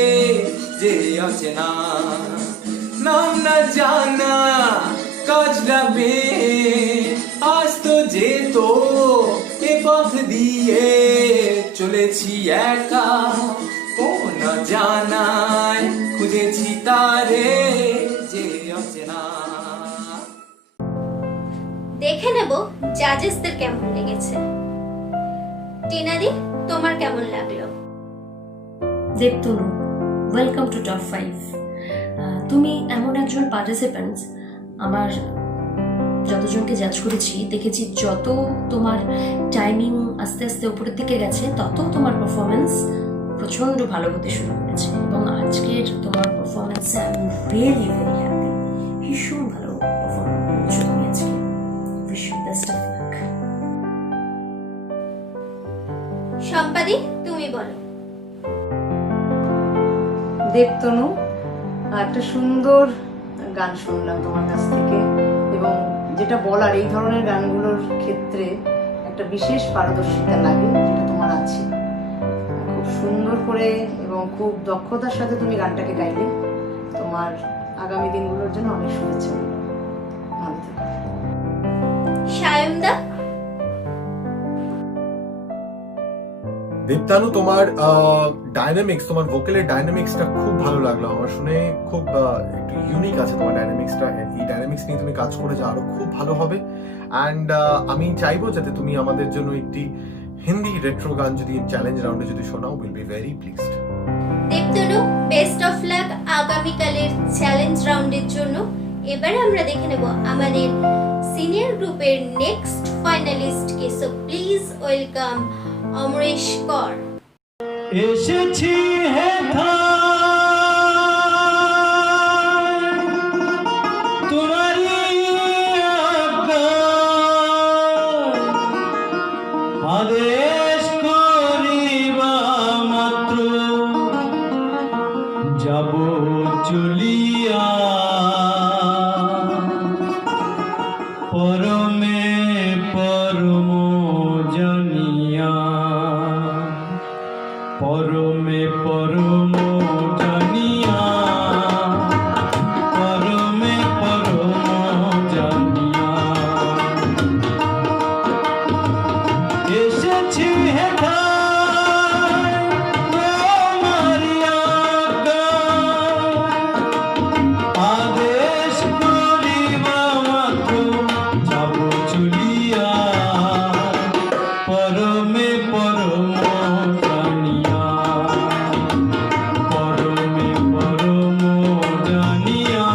যে অচেনা নাম না জানা কাজ লাগবে আজ তো যেত এ পথ দিয়ে চলেছি একা কোন জানায় খুঁজেছি তারে যে অচেনা। দেখে নেব জাজেসদের কেমন লেগেছে। টিনাদি, তোমার কেমন লাগলো? Debtanu, welcome to top 5। তুমি এমন একজন পার্টিসিপেন্ট, আমার যতজনকে জাজ করেছি দেখেছি যত তোমার টাইমিং আস্তে আস্তে উপরের দিকে গেছে তত তোমার পারফরমেন্স প্রচণ্ড ভালো হতে শুরু করেছে এবং আজকের তোমার পারফরমেন্সে আমি রিয়েলি ভেরি হ্যাপি। ভীষণ ভালো পারফর্ম করছো তুমি আজকে। Wish you best of luck. সম্পাদি, তুমি বলো। দেবতনু, একটা সুন্দর গান শুনলাম তোমার কাছ থেকে এবং যেটা বলার এই ধরনের গানগুলোর ক্ষেত্রে একটা বিশেষ পারদর্শিতা লাগে যেটা তোমার আছে। খুব সুন্দর করে এবং খুব দক্ষতার সাথে তুমি গানটাকে গাইলে। তোমার আগামী দিনগুলোর জন্য অনেক শুভেচ্ছা। ভালো থেকো। সায়নদা, দেবতানু, তোমার ডাইনামিক্স, তোমার ভোকালের ডাইনামিক্সটা খুব ভালো লাগলো আমার শুনে। খুব একটু ইউনিক আছে তোমার ডাইনামিক্সটা। এই ডাইনামিক্স নিয়ে তুমি কাজ করে যা আরো খুব ভালো হবে। অ্যান্ড আমি চাইবো যাতে তুমি আমাদের জন্য একটি হিন্দি রেট্রো গান যদি চ্যালেঞ্জ রাউন্ডে যদি শোনাও, will be very pleased. Debtanu, best of lakh আগামীকালের চ্যালেঞ্জ রাউন্ডের জন্য। এবারে আমরা দেখে নেব আমাদের সিনিয়র গ্রুপের নেক্সট ফাইনালিস্টকে। So please welcome Amresh Kar. এসেছি হে তোমারি আদেশ করিবা মাত্র যাব চলিয়া পরমে পরম জানিয়া পরমে পরম জানিয়া পরমে পরম জানিয়া এসেছি হে আদেশ করিবা মাত্র যাব চলিয়া পরমে পরম জানিয়া পরমে পরম জানিয়া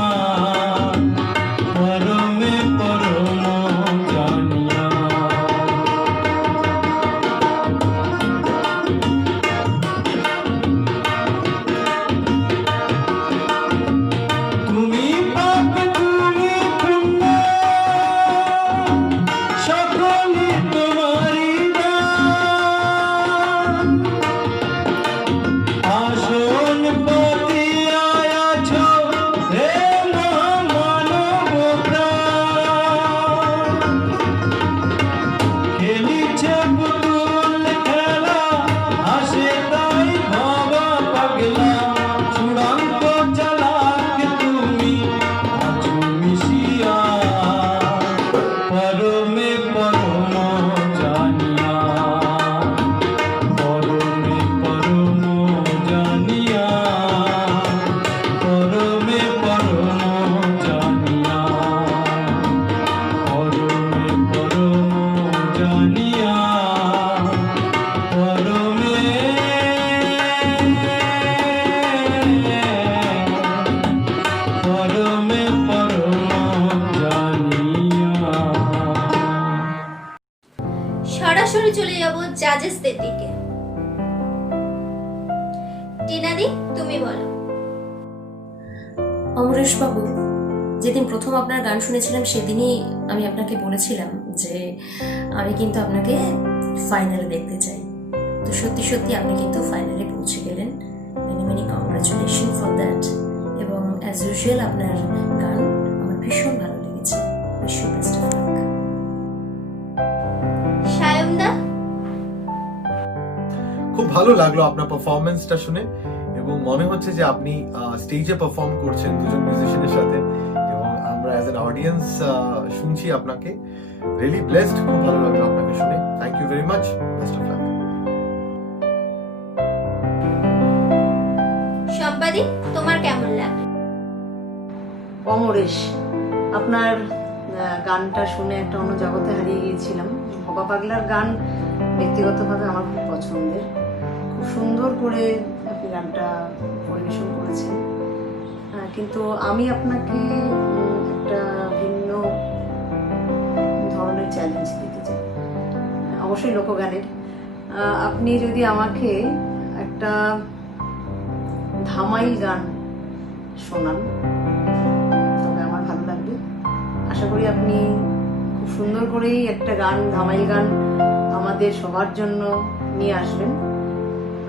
পরমে পরম জানিয়া। তুমি পাপ তুমি পুণ্য সকলই তোমারি দান। আসন পতিয়াছ হে মহামানব প্রাণ। খেলিছে পুতুল খেলা আসে তাই ভাবা পাগলা। চূড়ান্ত চালাক তুমি আছো মিশিয়া পরমে পরম জানিয়া পরমে পরম জানিয়া পরমে পরম জানিয়া পরমে পরম জানিয়া পরমে পরমে পরম জানিয়া। সরাসরি চলে যাব জাজেসদের দিকে। সম্পাদি, তুমি বলো। অমরেশ বাবু, যেদিন প্রথম আপনার গান শুনেছিলাম সেদিনই আমি আপনাকে বলেছিলাম যে আমি কিন্তু আপনাকে ফাইনালে দেখতে চাই। তো সত্যি সত্যি আপনি কিন্তু ফাইনালে পৌঁছে গেলেন। Many many congratulation for that. এবং অ্যাজ ইউজুয়াল আপনার গান আমার ভীষণ ভালো লেগেছে। Wish you best of luck. সায়মদা, খুব ভালো লাগলো আপনার পারফরমেন্সটা শুনে, এবং মনে হচ্ছে যে আপনি স্টেজে পারফর্ম করছেন দুজন মিউজিশিয়ানের সাথে, এবং আমরা অ্যাজ এন অডিয়েন্স শুনছি আপনাকে। রিয়েলি ব্লেসড, খুব ভালো লাগলো আপনাকে শুনে। Thank you very much, best of luck. সম্পাদি, তোমার কেমন লাগলো? অমরেশ, আপনার গানটা শুনে একটা অন্য জগতে হারিয়ে গিয়েছিলাম। ভবা পাগলার গান ব্যক্তিগতভাবে আমার খুব পছন্দের। খুব সুন্দর করে আপনি গানটা পরিবেশন করেছেন, কিন্তু আমি আপনাকে একটা ভিন্ন ধরনের চ্যালেঞ্জ দিতে চাই, অবশ্যই লোকগানের। আপনি যদি আমাকে একটা ধামাইল গান শোনান তবে আমার ভালো লাগবে। আশা করি আপনি খুব সুন্দর করেই একটা গান, ধামাইল গান আমাদের সবার জন্য নিয়ে আসবেন।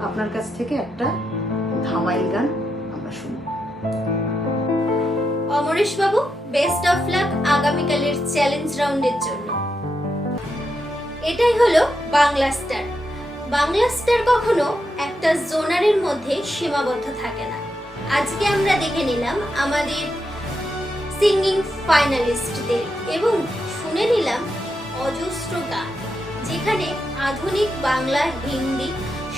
আপনার কাছ থেকে একটা ধামাইল গান আমরা শুনব। অমরেশ বাবু, বেস্ট অফ লাক আগামীকালের চ্যালেঞ্জ রাউন্ডের জন্য। এটাই হলো বাংলা স্টার। বাংলা স্টার কখনো একটা জোনারের মধ্যে সীমাবদ্ধ থাকে না। আজকে আমরা দেখে নিলাম আমাদের সিঙ্গিং ফাইনালিস্টদের এবং শুনে নিলাম অজস্র গান, যেখানে আধুনিক বাংলা, হিন্দি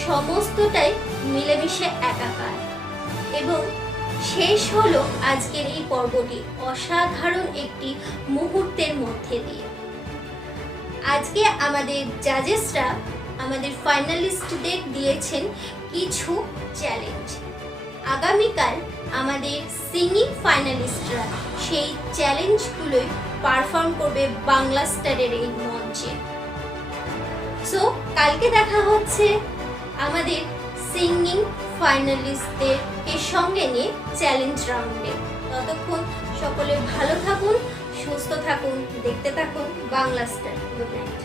সমস্তটাই মিলেমিশে একাকার। এবং শেষ হলো আজকের এই পর্বটি অসাধারণ একটি মুহূর্তের মধ্যে দিয়ে। আজকে আমাদের জাজেসরা আমাদের ফাইনালিস্টদের দিয়েছেন কিছু চ্যালেঞ্জ। আগামীকাল আমাদের সিঙ্গিং ফাইনালিস্টরা সেই চ্যালেঞ্জগুলোই পারফর্ম করবে বাংলা স্টারের এই মঞ্চে। সো কালকে দেখা হচ্ছে আমাদের সিঙ্গিং ফাইনালিস্টদেরকে সঙ্গে নিয়ে চ্যালেঞ্জ রাউন্ডে। ততক্ষণ সকলে ভালো থাকুন, সুস্থ থাকুন, দেখতে থাকুন বাংলা স্টার। Good night.